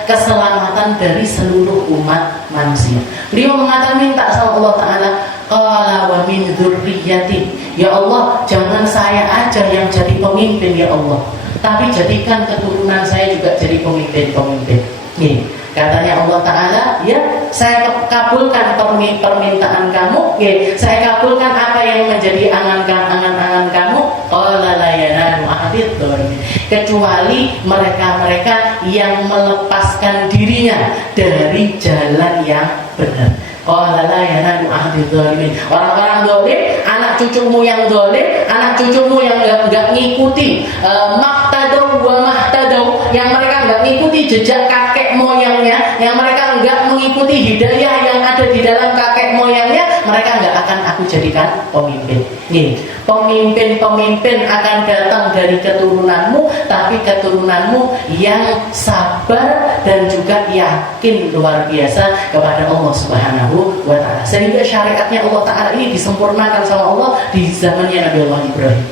keselamatan dari seluruh umat manusia. Beliau mengatakan, minta sama Allah Ta'ala, qala wa min dzurriyyati, ya Allah, jangan saya aja yang jadi pemimpin ya Allah, tapi jadikan keturunan saya juga jadi pemimpin-pemimpin. Katanya Allah Ta'ala, ya saya kabulkan permintaan kamu, saya kabulkan apa yang menjadi angan-angan kamu. Qala la yanalu ahadid dzalimin, kecuali mereka-mereka yang melepaskan dirinya dari jalan yang benar. Qala la yanalu ahadid dzalimin, orang-orang zalim, anak cucumu yang zalim, anak cucumu yang enggak ngikuti maqtadau wa mahtadau, yang mereka enggak ngikuti jejak kakek moyangnya, yang mereka enggak mengikuti hidayah yang ada di dalam kakek moyangnya, mereka enggak akan aku jadikan pemimpin. Pemimpin-pemimpin akan datang dari keturunanmu, tapi keturunanmu yang sabar dan juga yakin luar biasa kepada Allah Subhanahu wa Ta'ala. Sehingga syariatnya Allah Ta'ala ini disempurnakan sama Allah di zamannya Nabi Allah Ibrahim.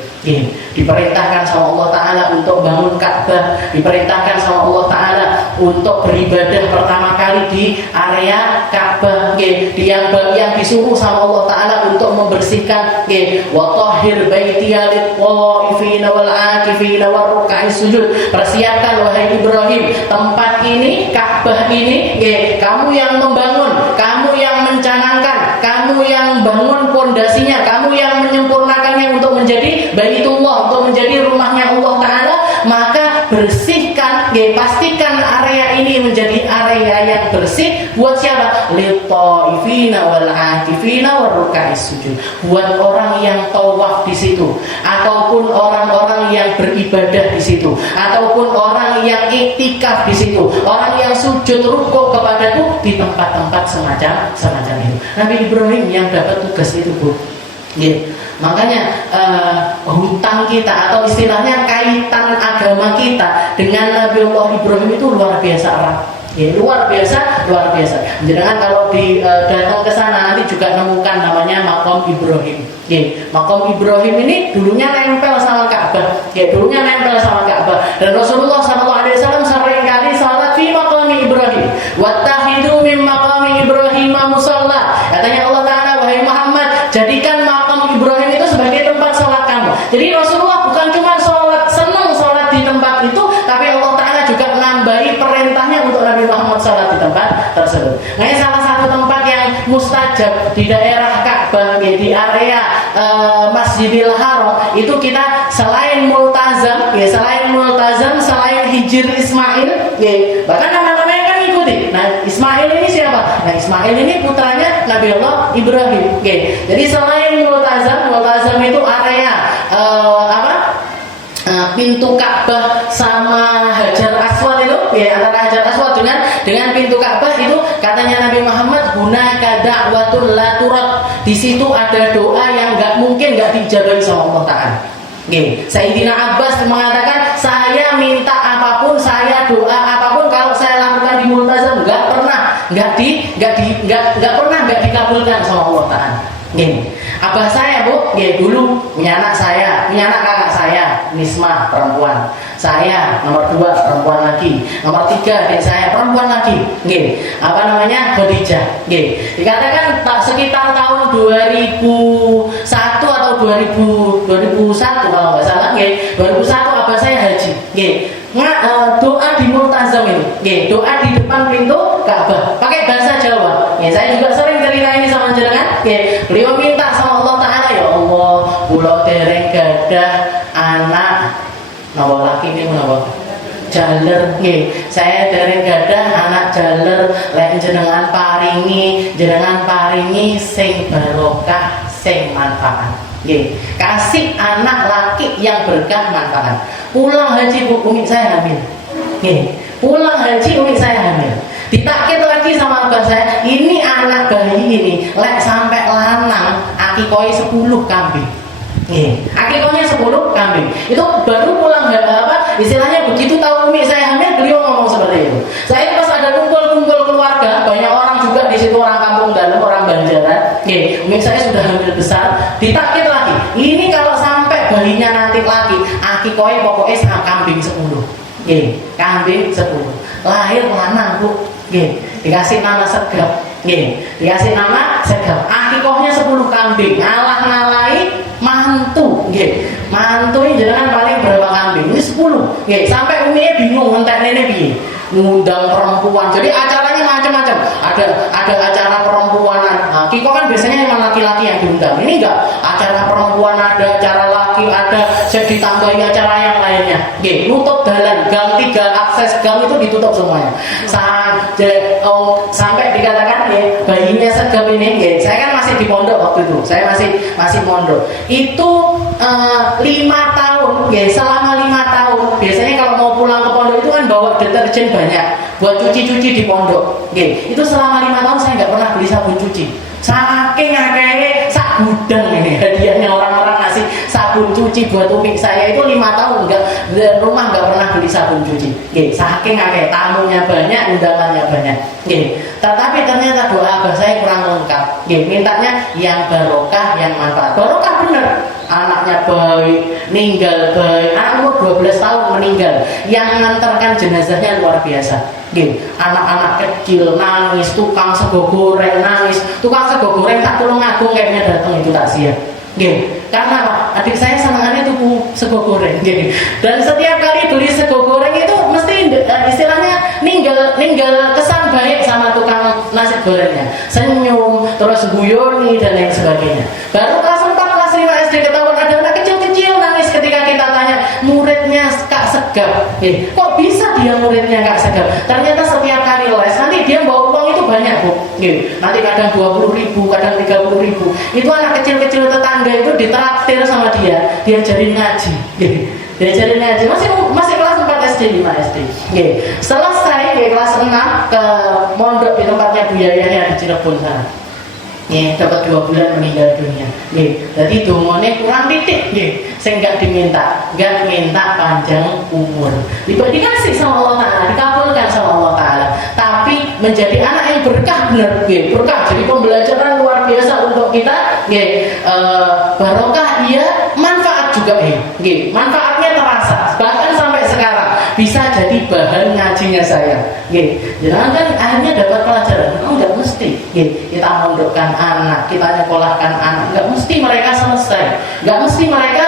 Diperintahkan sama Allah Ta'ala untuk bangun Ka'bah, diperintahkan sama Allah Ta'ala untuk beribadah pertama kali di area Ka'bah, yang disuruh sama Allah Ta'ala untuk membersihkan wa tahhir baitiya lit-thaifina wal-'akifina war-ruk'is sujud. Persiapkan wahai Ibrahim tempat ini, Ka'bah ini, kamu yang membangun, kamu yang mencanangkan, kamu yang bangun pondasinya, kamu yang menyempurnakannya untuk menjadi Baitullah, untuk menjadi rumahnya Allah Ta'ala. Maka bersihkan, pastikan area ini menjadi area yang bersih. Buat siapa? Lit-thaifina wal-'akifina war-ruk'is sujud, buat orang yang tawaf di situ, ataupun orang-orang yang beribadah di situ, ataupun orang yang iktikaf di situ, orang yang sujud rukuk kepadaku di tempat-tempat semacam itu. Nabi Ibrahim yang dapat tugas itu, Bu. Makanya hutang kita atau istilahnya kaitan agama kita dengan Nabi Allah Ibrahim itu luar biasa erat. Luar biasa. Jangan kalau datang ke sana nanti juga nemukan namanya Maqam Ibrahim. Maqam Ibrahim ini dulunya nempel sama Ka'bah. Dan Rasulullah SAW sering kali salat fi maqami Ibrahim. Wattakhidhu min maqami Ibrahim tersebut. Nah, salah satu tempat yang mustajab di daerah Ka'bah, di area Masjidil Haram itu kita selain multazam, selain Hijr Ismail, bahkan nama-namanya kan ikuti. Nah, Ismail ini siapa? Nah, Ismail ini putranya Nabi Allah Ibrahim. Jadi selain multazam itu area pintu Ka'bah sama Hajar Aswad itu, antara Hajar Aswad dengan pintu Ka'bah itu katanya Nabi Muhammad hunaka da'watul la turad. Di situ ada doa yang mungkin nggak diijabahi sama Allah Ta'ala. Sayyidina Abbas mengatakan, saya minta apapun, saya doa apapun, kalau saya lakukan di multazam nggak pernah dikabulkan sama Allah Ta'ala. Abah saya, Bu, dulu punya anak kakak saya, Nisma, perempuan. Saya nomor 2 perempuan lagi, nomor 3 adik saya perempuan lagi. Khadijah. Dikatakan sekitar tahun 2001 atau 2001 kalau nggak salah, 2001 abah saya haji. Doa di multazam itu, doa di depan pintu Ka'bah pakai bahasa Jawa. Saya juga sering cerita ini sama jenengan. Beliau minta sama Allah Ta'ala, ya Allah, kula dereng gadah anak napa laki niku napa jaler, saya dereng gadah anak jaler, lek jenengan paringi sing barokah sing manfaat. Kasih anak laki yang berkah manfaat. Pulang haji umi saya hamil. Ditakkit lagi sama abah saya, ini anak bayi ini lek sampai lanang akikohnya 10 kambing. Akikohnya 10 kambing. Itu baru pulang istilahnya begitu tahu umi saya hamil, beliau ngomong seperti itu. Saya pas ada kumpul keluarga, banyak orang juga di situ, orang kampung dalam, orang Banjaran. Umi saya sudah hamil besar, ditakkit lagi. Ini kalau sampai bayinya nanti lagi, akikohnya pokoknya sama kambing 10. Kambing 10. Lahir lanang, Bu. Dikasih nama Segap. Akikohnya 10 kambing. Ngalah-ngalahi mantu. Mantu ini jangan paling berapa kambing? Ini 10. Sampai uminya bingung entek nenek piye. Ngundang perempuan. Jadi acaranya macam-macam. Ada acara perempuanan. Kiko kan biasanya memang laki-laki yang diundang. Ini enggak, acara perempuan ada, acara laki ada, ditambahi acara yang lainnya. Nutup jalan, gang 3 akses gang itu ditutup semuanya. Sampai dikatakan bayinya Segap ini, saya kan masih di pondok waktu itu. Saya masih pondok. Itu 5 tahun, selama 5 tahun. Biasanya kalau mau pulang ke pondok itu kan bawa deterjen banyak buat cuci-cuci di pondok. Itu selama 5 tahun saya nggak pernah beli sabun cuci. Saking akeh sak gudang ini hadiahnya orang-orang ngasih sabun cuci buat umi saya itu 5 tahun rumah nggak pernah beli sabun cuci. Saking akeh, tamunya banyak, undangannya banyak. Tetapi ternyata doa abah saya kurang lengkap. Mintanya yang barokah, yang manfaat. Barokah bener. Anaknya baik, meninggal baik, anak umur 12 tahun meninggal, yang mengantarkan jenazahnya luar biasa. Anak-anak kecil nangis, tukang sego goreng nangis, tukang sego goreng tak tolong agung kayaknya datang itu takziah. Karena apa? Adik saya senangannya tuku sego goreng. Dan setiap kali beli sego goreng itu mesti istilahnya ninggal kesan baik sama tukang nasi gorengnya, senyum, terus guyoni dan lain sebagainya. Baru kelas 4, kelas 5 SD ketahuan ada anak kecil-kecil nangis ketika kita tanya muridnya Kak Segap. Kok bisa dia muridnya Kak Segap? Ternyata setiap kali les nanti dia bawa uang itu banyak, Bu. Nanti kadang 20.000, kadang 30.000. Itu anak kecil-kecil tetangga itu ditraktir sama dia, diajarin ngaji. Diajarin ngaji masih kelas 4 SD, 5 SD. Selesai kelas 6 ke mondok di tempatnya Bu Yayah di Cirebon sana. Dapat 2 bulan meninggal dunia. Jadi dongone kurang titik, saya nggak minta panjang umur. Dikasih sama Allah Taala, dikabulkan sama Allah Taala. Tapi menjadi anak yang berkah benar, berkah. Jadi pembelajaran luar biasa untuk kita. Barokah iya, manfaat juga. Manfaatnya terasa. Bahkan sampai sekarang bisa jadi bahan ngajinya saya. Jangan kan akhirnya dapat pelajaran. Enggak mesti. Kita mondokkan anak, kita nyekolahkan anak, nggak mesti mereka selesai, nggak mesti mereka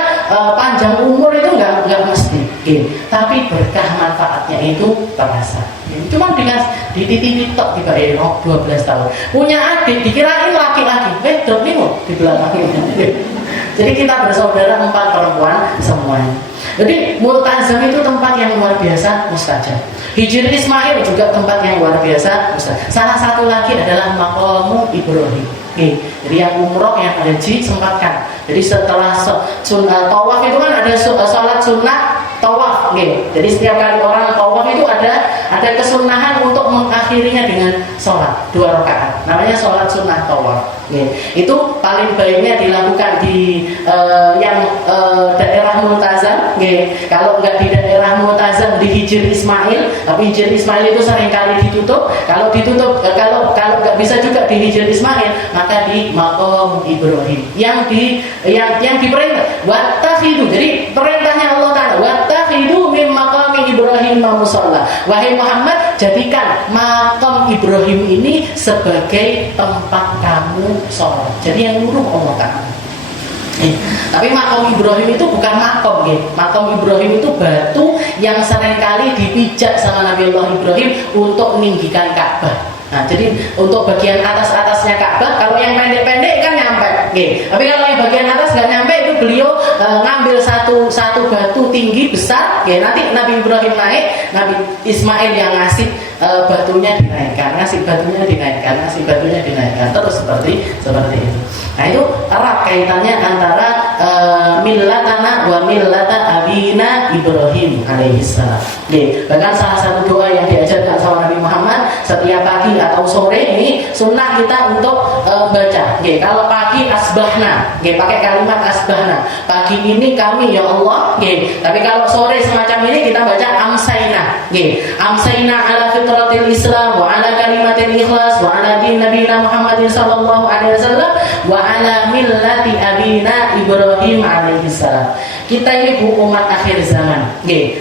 panjang umur, itu nggak mesti. Tapi berkah manfaatnya itu terasa. Cuma dititipi tok tiba 12 tahun. Punya adik dikirain laki-laki, dok nih di belakang. Jadi kita bersaudara 4 perempuan semuanya. Jadi Multazam itu tempat yang luar biasa mustajab. Hijr Ismail juga tempat yang luar biasa mustajab. Salah satu lagi adalah Maqamu Ibrahim. Jadi yang umroh, yang haji sempatkan. Jadi setelah tawaf itu kan ada sholat sunnah tawaf. Jadi setiap kali orang tawaf itu ada kesunahan untuk mengakhirinya dengan sholat 2 rakaat. Namanya sholat sunnah tawaf. Itu paling baiknya dilakukan di daerah Multazam. Kalau nggak di daerah Multazam, di Hijr Ismail. Tapi Hijr Ismail itu seringkali ditutup. Kalau nggak bisa juga di Hijr Ismail, maka di Maqam Ibrahim yang diperintah wattakhidu. Jadi perintahnya Allah Ta'ala, wattakhidu min maqami Ibrahim musalla. Wahai Muhammad, jadikan makam Ibrahim ini sebagai tempat kamu sholat. Jadi yang nyuruh Allah Ta'ala. Tapi makam Ibrahim itu bukan makam. Makam Ibrahim itu batu yang seringkali dipijak sama Nabi Allah Ibrahim untuk meninggikan Ka'bah. Nah, jadi untuk bagian atas-atasnya Ka'bah, kalau yang pendek-pendek kan nyampe. Tapi kalau yang bagian atas nggak nyampe, itu beliau ngambil satu batu tinggi besar. Nanti Nabi Ibrahim naik, Nabi Ismail yang ngasih batunya dinaikkan, terus seperti itu. Nah, itu erat kaitannya antara millatana wa millata abina Ibrahim alaihissalam. Bahkan salah satu doa yang diajarkan sama Nabi Muhammad setiap pagi atau sore ini sunnah kita untuk baca. Kalau pagi asbahna, pakai kalimat asbahna. Pagi ini kami ya Allah. Tapi kalau sore semacam ini kita baca amsayna. Amsayna ala fitratil Islam wa ala kalimatil ikhlas wa ala din nabiyina Muhammadin sallallahu alaihi wasallam wa ala millati abina Ibrahim alaihissalam. Kita ini umat akhir zaman.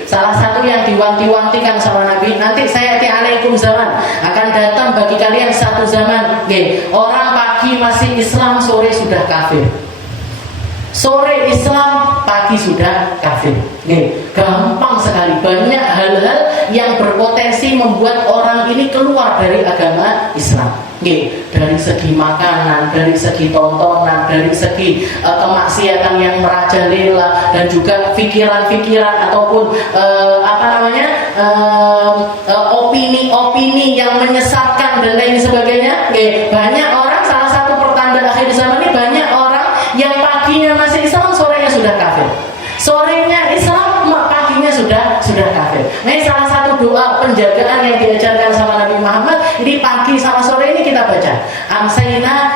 Salah satu yang diwanti-wantikan sama Nabi, nanti sayati alaikum zaman, akan datang bagi kalian satu zaman. Orang pagi masih Islam, sore sudah kafir. Sore Islam, pagi sudah kafir. Gampang sekali. Banyak hal-hal yang berpotensi membuat orang ini keluar dari agama Islam. Dari segi makanan, dari segi tontonan, dari segi kemaksiatan yang merajalela, dan juga pikiran-pikiran ataupun opini-opini yang menyesatkan dan lain sebagainya. Banyak orang, salah satu pertanda akhir zaman ini, banyak orang yang paginya masih Islam, sorenya sudah kafir. Sorenya Islam, paginya sudah kafir. Nah, salah satu doa penjagaan yang diajarkan sama Nabi Muhammad, ini pagi sama sore ini kita baca amsayna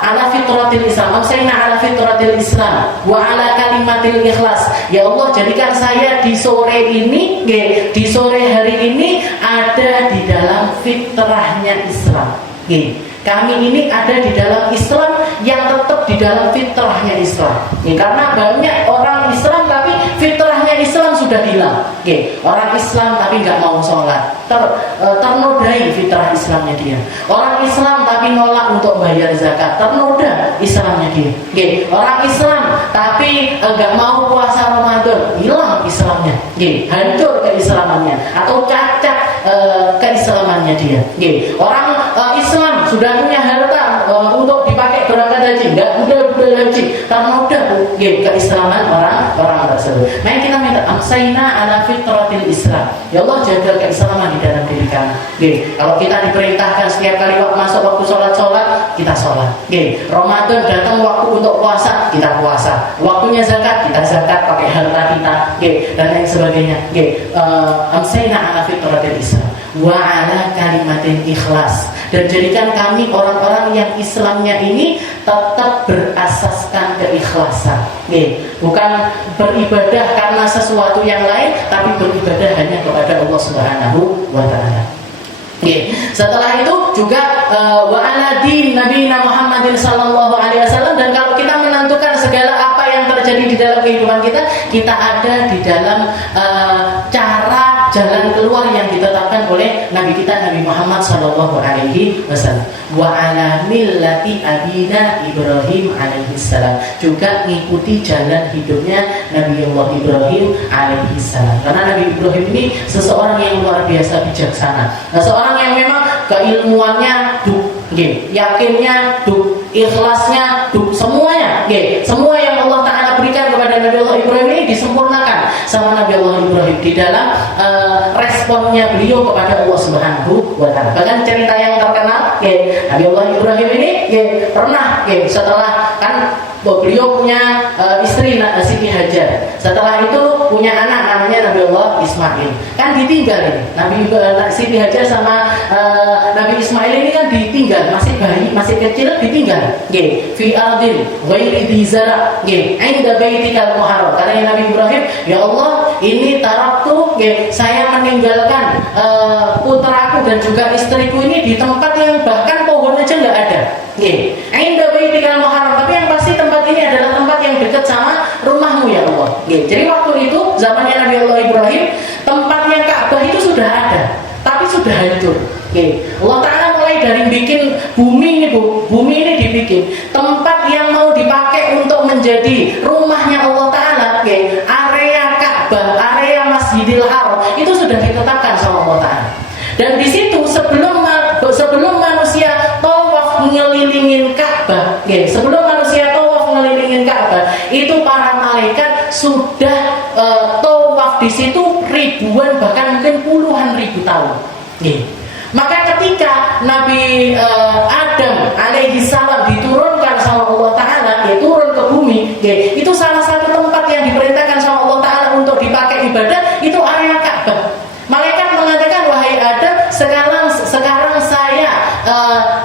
ala fitratil Islam, amsayna ala fitratil Islam wa ala kalimatil ikhlas. Ya Allah, jadikan saya di sore ini, di sore hari ini ada di dalam fitrahnya Islam. Kami ini ada di dalam Islam yang tetap di dalam fitrahnya Islam. Karena banyak orang Islam tapi fitrahnya Islam sudah hilang. Orang Islam tapi nggak mau sholat, ternodai fitrah Islamnya dia. Orang Islam tapi nolak untuk bayar zakat, ternoda Islamnya dia. Orang Islam tapi nggak mau puasa Ramadan, hilang Islamnya. Hancur keislamannya atau cacat keislamannya dia. Orang Islam sudah punya harta untuk dipakai berangkat haji, nggak udah haji, ternoda keislaman orang tersebut. Nah, kita minta amsayna ala fitratil Islam. Ya Allah, jaga keislaman di dalam diri kami. Kalau kita diperintahkan setiap kali masuk waktu sholat, kita sholat. Ramadan datang waktu untuk puasa, kita puasa. Waktunya zakat, kita zakat pakai harta kita, dan lain sebagainya. Amsayna ala fitratil Islam wa ala kalimatin ikhlas. Dan jadikan kami orang-orang yang Islamnya ini tetap berasaskan keikhlasan. Bukan beribadah karena sesuatu yang lain, tapi beribadah hanya kepada Allah Subhanahu wa Ta'ala. Setelah itu juga wa ala din nabiyina Muhammadin sallallahu alaihi wasallam. Dan kalau kita menentukan segala apa yang terjadi di dalam kehidupan kita, kita ada di dalam cara jalan keluar yang ditetapkan oleh Nabi kita Nabi Muhammad sallallahu alaihi wasallam. Wa ala millati abina Ibrahim alaihi salam. Juga mengikuti jalan hidupnya Nabi Allah Ibrahim alaihi salam. Karena Nabi Ibrahim ini seseorang yang luar biasa bijaksana. Nah, seorang yang memang keilmuannya yakinnya, ikhlasnya, semuanya, semua yang Allah Ta'ala berikan kepada Nabi Allah Ibrahim ini disempurnakan sama Nabi Allah Ibrahim di dalam responnya beliau kepada Allah Subhanahu wa Ta'ala. Bahkan cerita yang terkenal, Nabi Allah Ibrahim ini pernah setelah kan beliau punya istri Siti Hajar. Setelah itu punya anak namanya Nabi Allah Ismail. Kan ditinggal ini. Siti Hajar sama Nabi Ismail ini kan ditinggal, masih bayi, masih kecil ditinggal. Fi ardin ghairi dzi zara', 'inda baitikal muharram. Karena Nabi Ibrahim, ya Allah, ini taraktu, saya meninggalkan putraku dan juga istriku ini di tempat yang bahkan pohon aja enggak ada. Inda baitikal muharram, tapi yang pasti tempat ini adalah tempat yang dekat sama rumahmu ya Allah. Jadi waktu itu zamannya Nabi Allah Ibrahim, tempatnya Ka'bah itu sudah ada, tapi sudah hancur. Allah Ta'ala mulai dari bikin bumi ini, bumi ini dibikin tempat yang mau dipakai untuk menjadi rumahnya Allah Ta'ala. Area Ka'bah, area Masjidil Haram itu sudah ditetapkan sama Allah Ta'ala. Dan di situ sebelum manusia tawaf ngelilingin Ka'bah, sebelum manusia tawaf ngelilingin Ka'bah, itu para malaikat sudah tawaf di situ ribuan bahkan mungkin puluhan ribu tahun. Maka ketika Nabi Adam alaihi salam diturunkan sama Allah Ta'ala, turun ke bumi, itu salah satu tempat yang diperintahkan sama Allah Ta'ala untuk dipakai ibadah, itu area Ka'bah. Malaikat mengatakan, wahai Adam, sekarang saya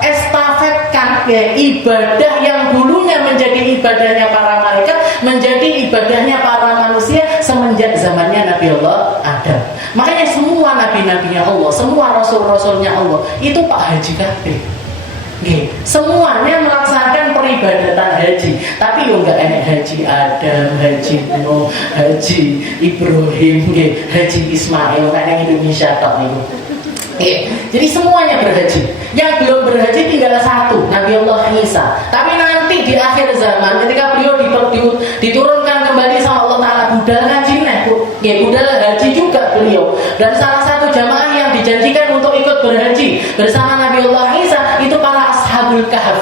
estafetkan ibadah yang dulunya menjadi ibadahnya para malaikat menjadi ibadahnya para manusia semenjak zamannya Nabi Allah Adam. Makanya semua nabi-nabinya Allah, semua rasul-rasulnya Allah itu Pak Haji kabeh. Semuanya melaksanakan peribadatan haji. Tapi enggak enak haji Adam, haji Nuh, haji Ibrahim, haji Ismail kayak Indonesia tok niku. Jadi semuanya berhaji. Yang belum berhaji tinggal satu, Nabi Allah Isa. Tapi nanti di akhir zaman ketika beliau diturunkan kembali sama Allah Ta'ala, budal haji budal haji juga beliau. Dan salah satu jamaah yang dijanjikan untuk ikut berhaji bersama Nabi Allah Isa itu para Ashabul Kahf.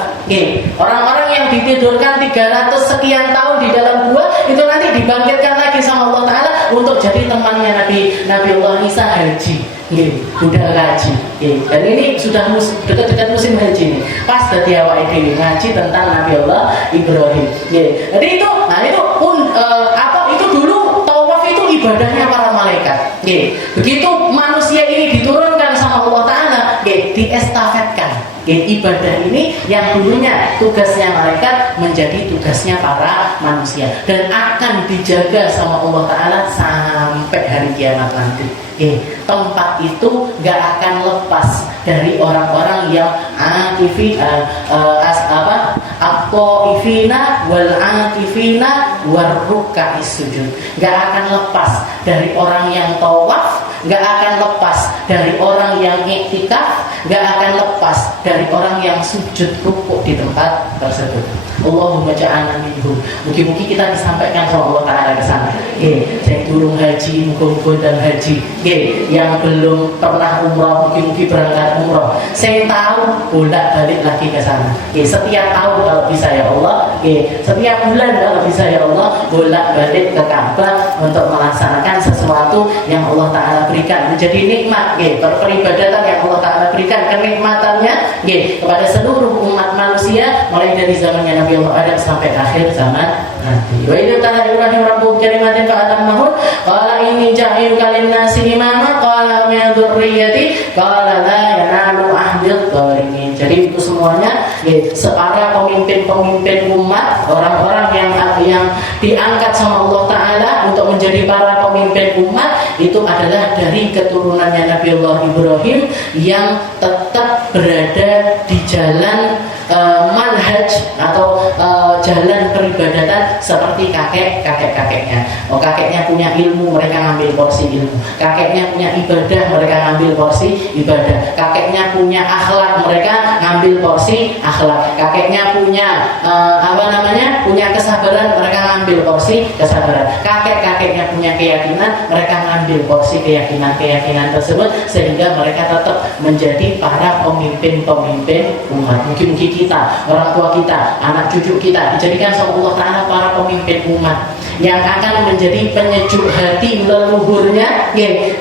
Orang-orang yang ditidurkan 300 sekian tahun di dalam gua itu nanti dibangkitkan lagi sama Allah Ta'ala untuk jadi temannya Nabi Allah Isa haji. Budal haji. Dan ini sudah dekat-dekat musim haji nih. Pas tadi awake dhewe ngaji tentang Nabi Allah Ibrahim. Jadi itu pun itu dulu tawaf itu ibadahnya para malaikat. Begitu manusia ini diturunkan sama Allah Ta'ala, diestafetkan. Ibadah ini yang dulunya tugasnya malaikat menjadi tugasnya para manusia dan akan dijaga sama Allah Ta'ala sampai hari kiamat nanti. Tempat itu gak akan lepas dari orang-orang yang at-taifina wal akifina warruka'is sujud. Gak akan lepas dari orang yang tawaf, gak akan lepas dari orang yang iktikaf, gak akan lepas dari orang yang sujud rukuk di tempat tersebut. Allahumma ja'alna minhum. Mungkin kita disampaikan sama Allah Ta'ala ke sana. Saya turun haji, muka-muka dan haji. Yang belum pernah umrah, mungkin berangkat umrah. Saya tahu bolak-balik lagi ke sana. Setiap tahun kalau bisa ya Allah. Setiap bulan kalau bisa ya Allah, bolak-balik ke Ka'bah untuk melaksanakan sesuatu yang Allah Ta'ala berikan. Menjadi nikmat, peribadatan yang Allah Ta'ala berikan, kenikmatannya kepada seluruh umat manusia mulai dari zamannya Nabi Allah Adam sampai akhir zaman nanti. Wa idza qala Ibrahim rabbuka kalimatin fa atammahun qala inni ja'iluka lin-nasi imama qala min dzurriyyati qala la yanalu ahdil dhalimin. Jadi itu semuanya para pemimpin-pemimpin umat, orang-orang yang diangkat sama Allah Ta'ala untuk menjadi para pemimpin umat itu adalah dari keturunannya Nabi Allah Ibrahim yang tetap berada di jalan manhaj atau jalan peribadatan seperti kakeknya. Oh, kakeknya punya ilmu, mereka ngambil porsi ilmu. Kakeknya punya ibadah, mereka ngambil porsi ibadah. Kakeknya punya akhlak, mereka ngambil porsi akhlak. Kakeknya punya punya kesabaran, mereka ngambil porsi kesabaran. Kakeknya punya keyakinan, mereka ngambil porsi keyakinan tersebut, sehingga mereka tetap menjadi para pemimpin umat. Mungkin kita, orang tua kita, anak cucu kita dijadikan sama Allah Ta'ala para pemimpin umat yang akan menjadi penyejuk hati leluhurnya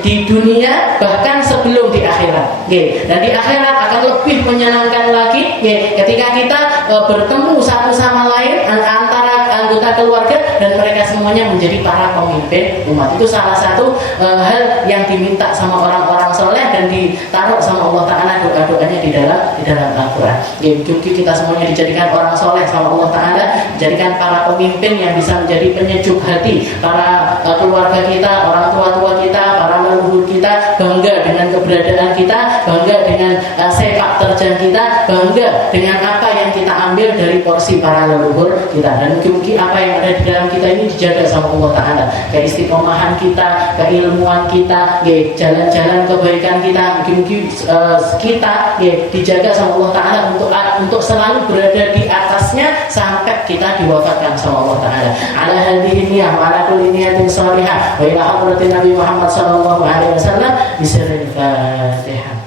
di dunia, bahkan sebelum di akhirat. Dan di akhirat akan lebih menyenangkan lagi ketika kita bertemu satu sama lain antara anggota keluarga dan mereka semuanya menjadi para pemimpin umat. Itu salah satu hal yang diminta sama orang-orang soleh dan ditaruh sama Allah Ta'ala doa-doanya di dalam Al-Quran. Jadi kita semuanya dijadikan orang soleh sama Allah Ta'ala, dijadikan para pemimpin yang bisa menjadi penyejuk hati para keluarga kita, orang tua kita, para leluhur kita, bangga dengan keberadaan kita, bangga dengan sepak terjang kita, bangga dengan apa yang kita ambil dari porsi para leluhur kita. Dan mungkin apa yang ada di dalam kita ini dijaga sama Allah Ta'ala, keistiqomahan kita, keilmuan kita, jalan-jalan kebaikan kita, mungkin kita dijaga sama Allah Ta'ala untuk selalu berada di atasnya sampai kita diwafatkan sama Allah Ta'ala. Ala hadhihi niyyah wa ala kulli niyatin shalihah wa ila hadratin Nabi Muhammad sallallahu alaihi wasallam bisirril Fatihah.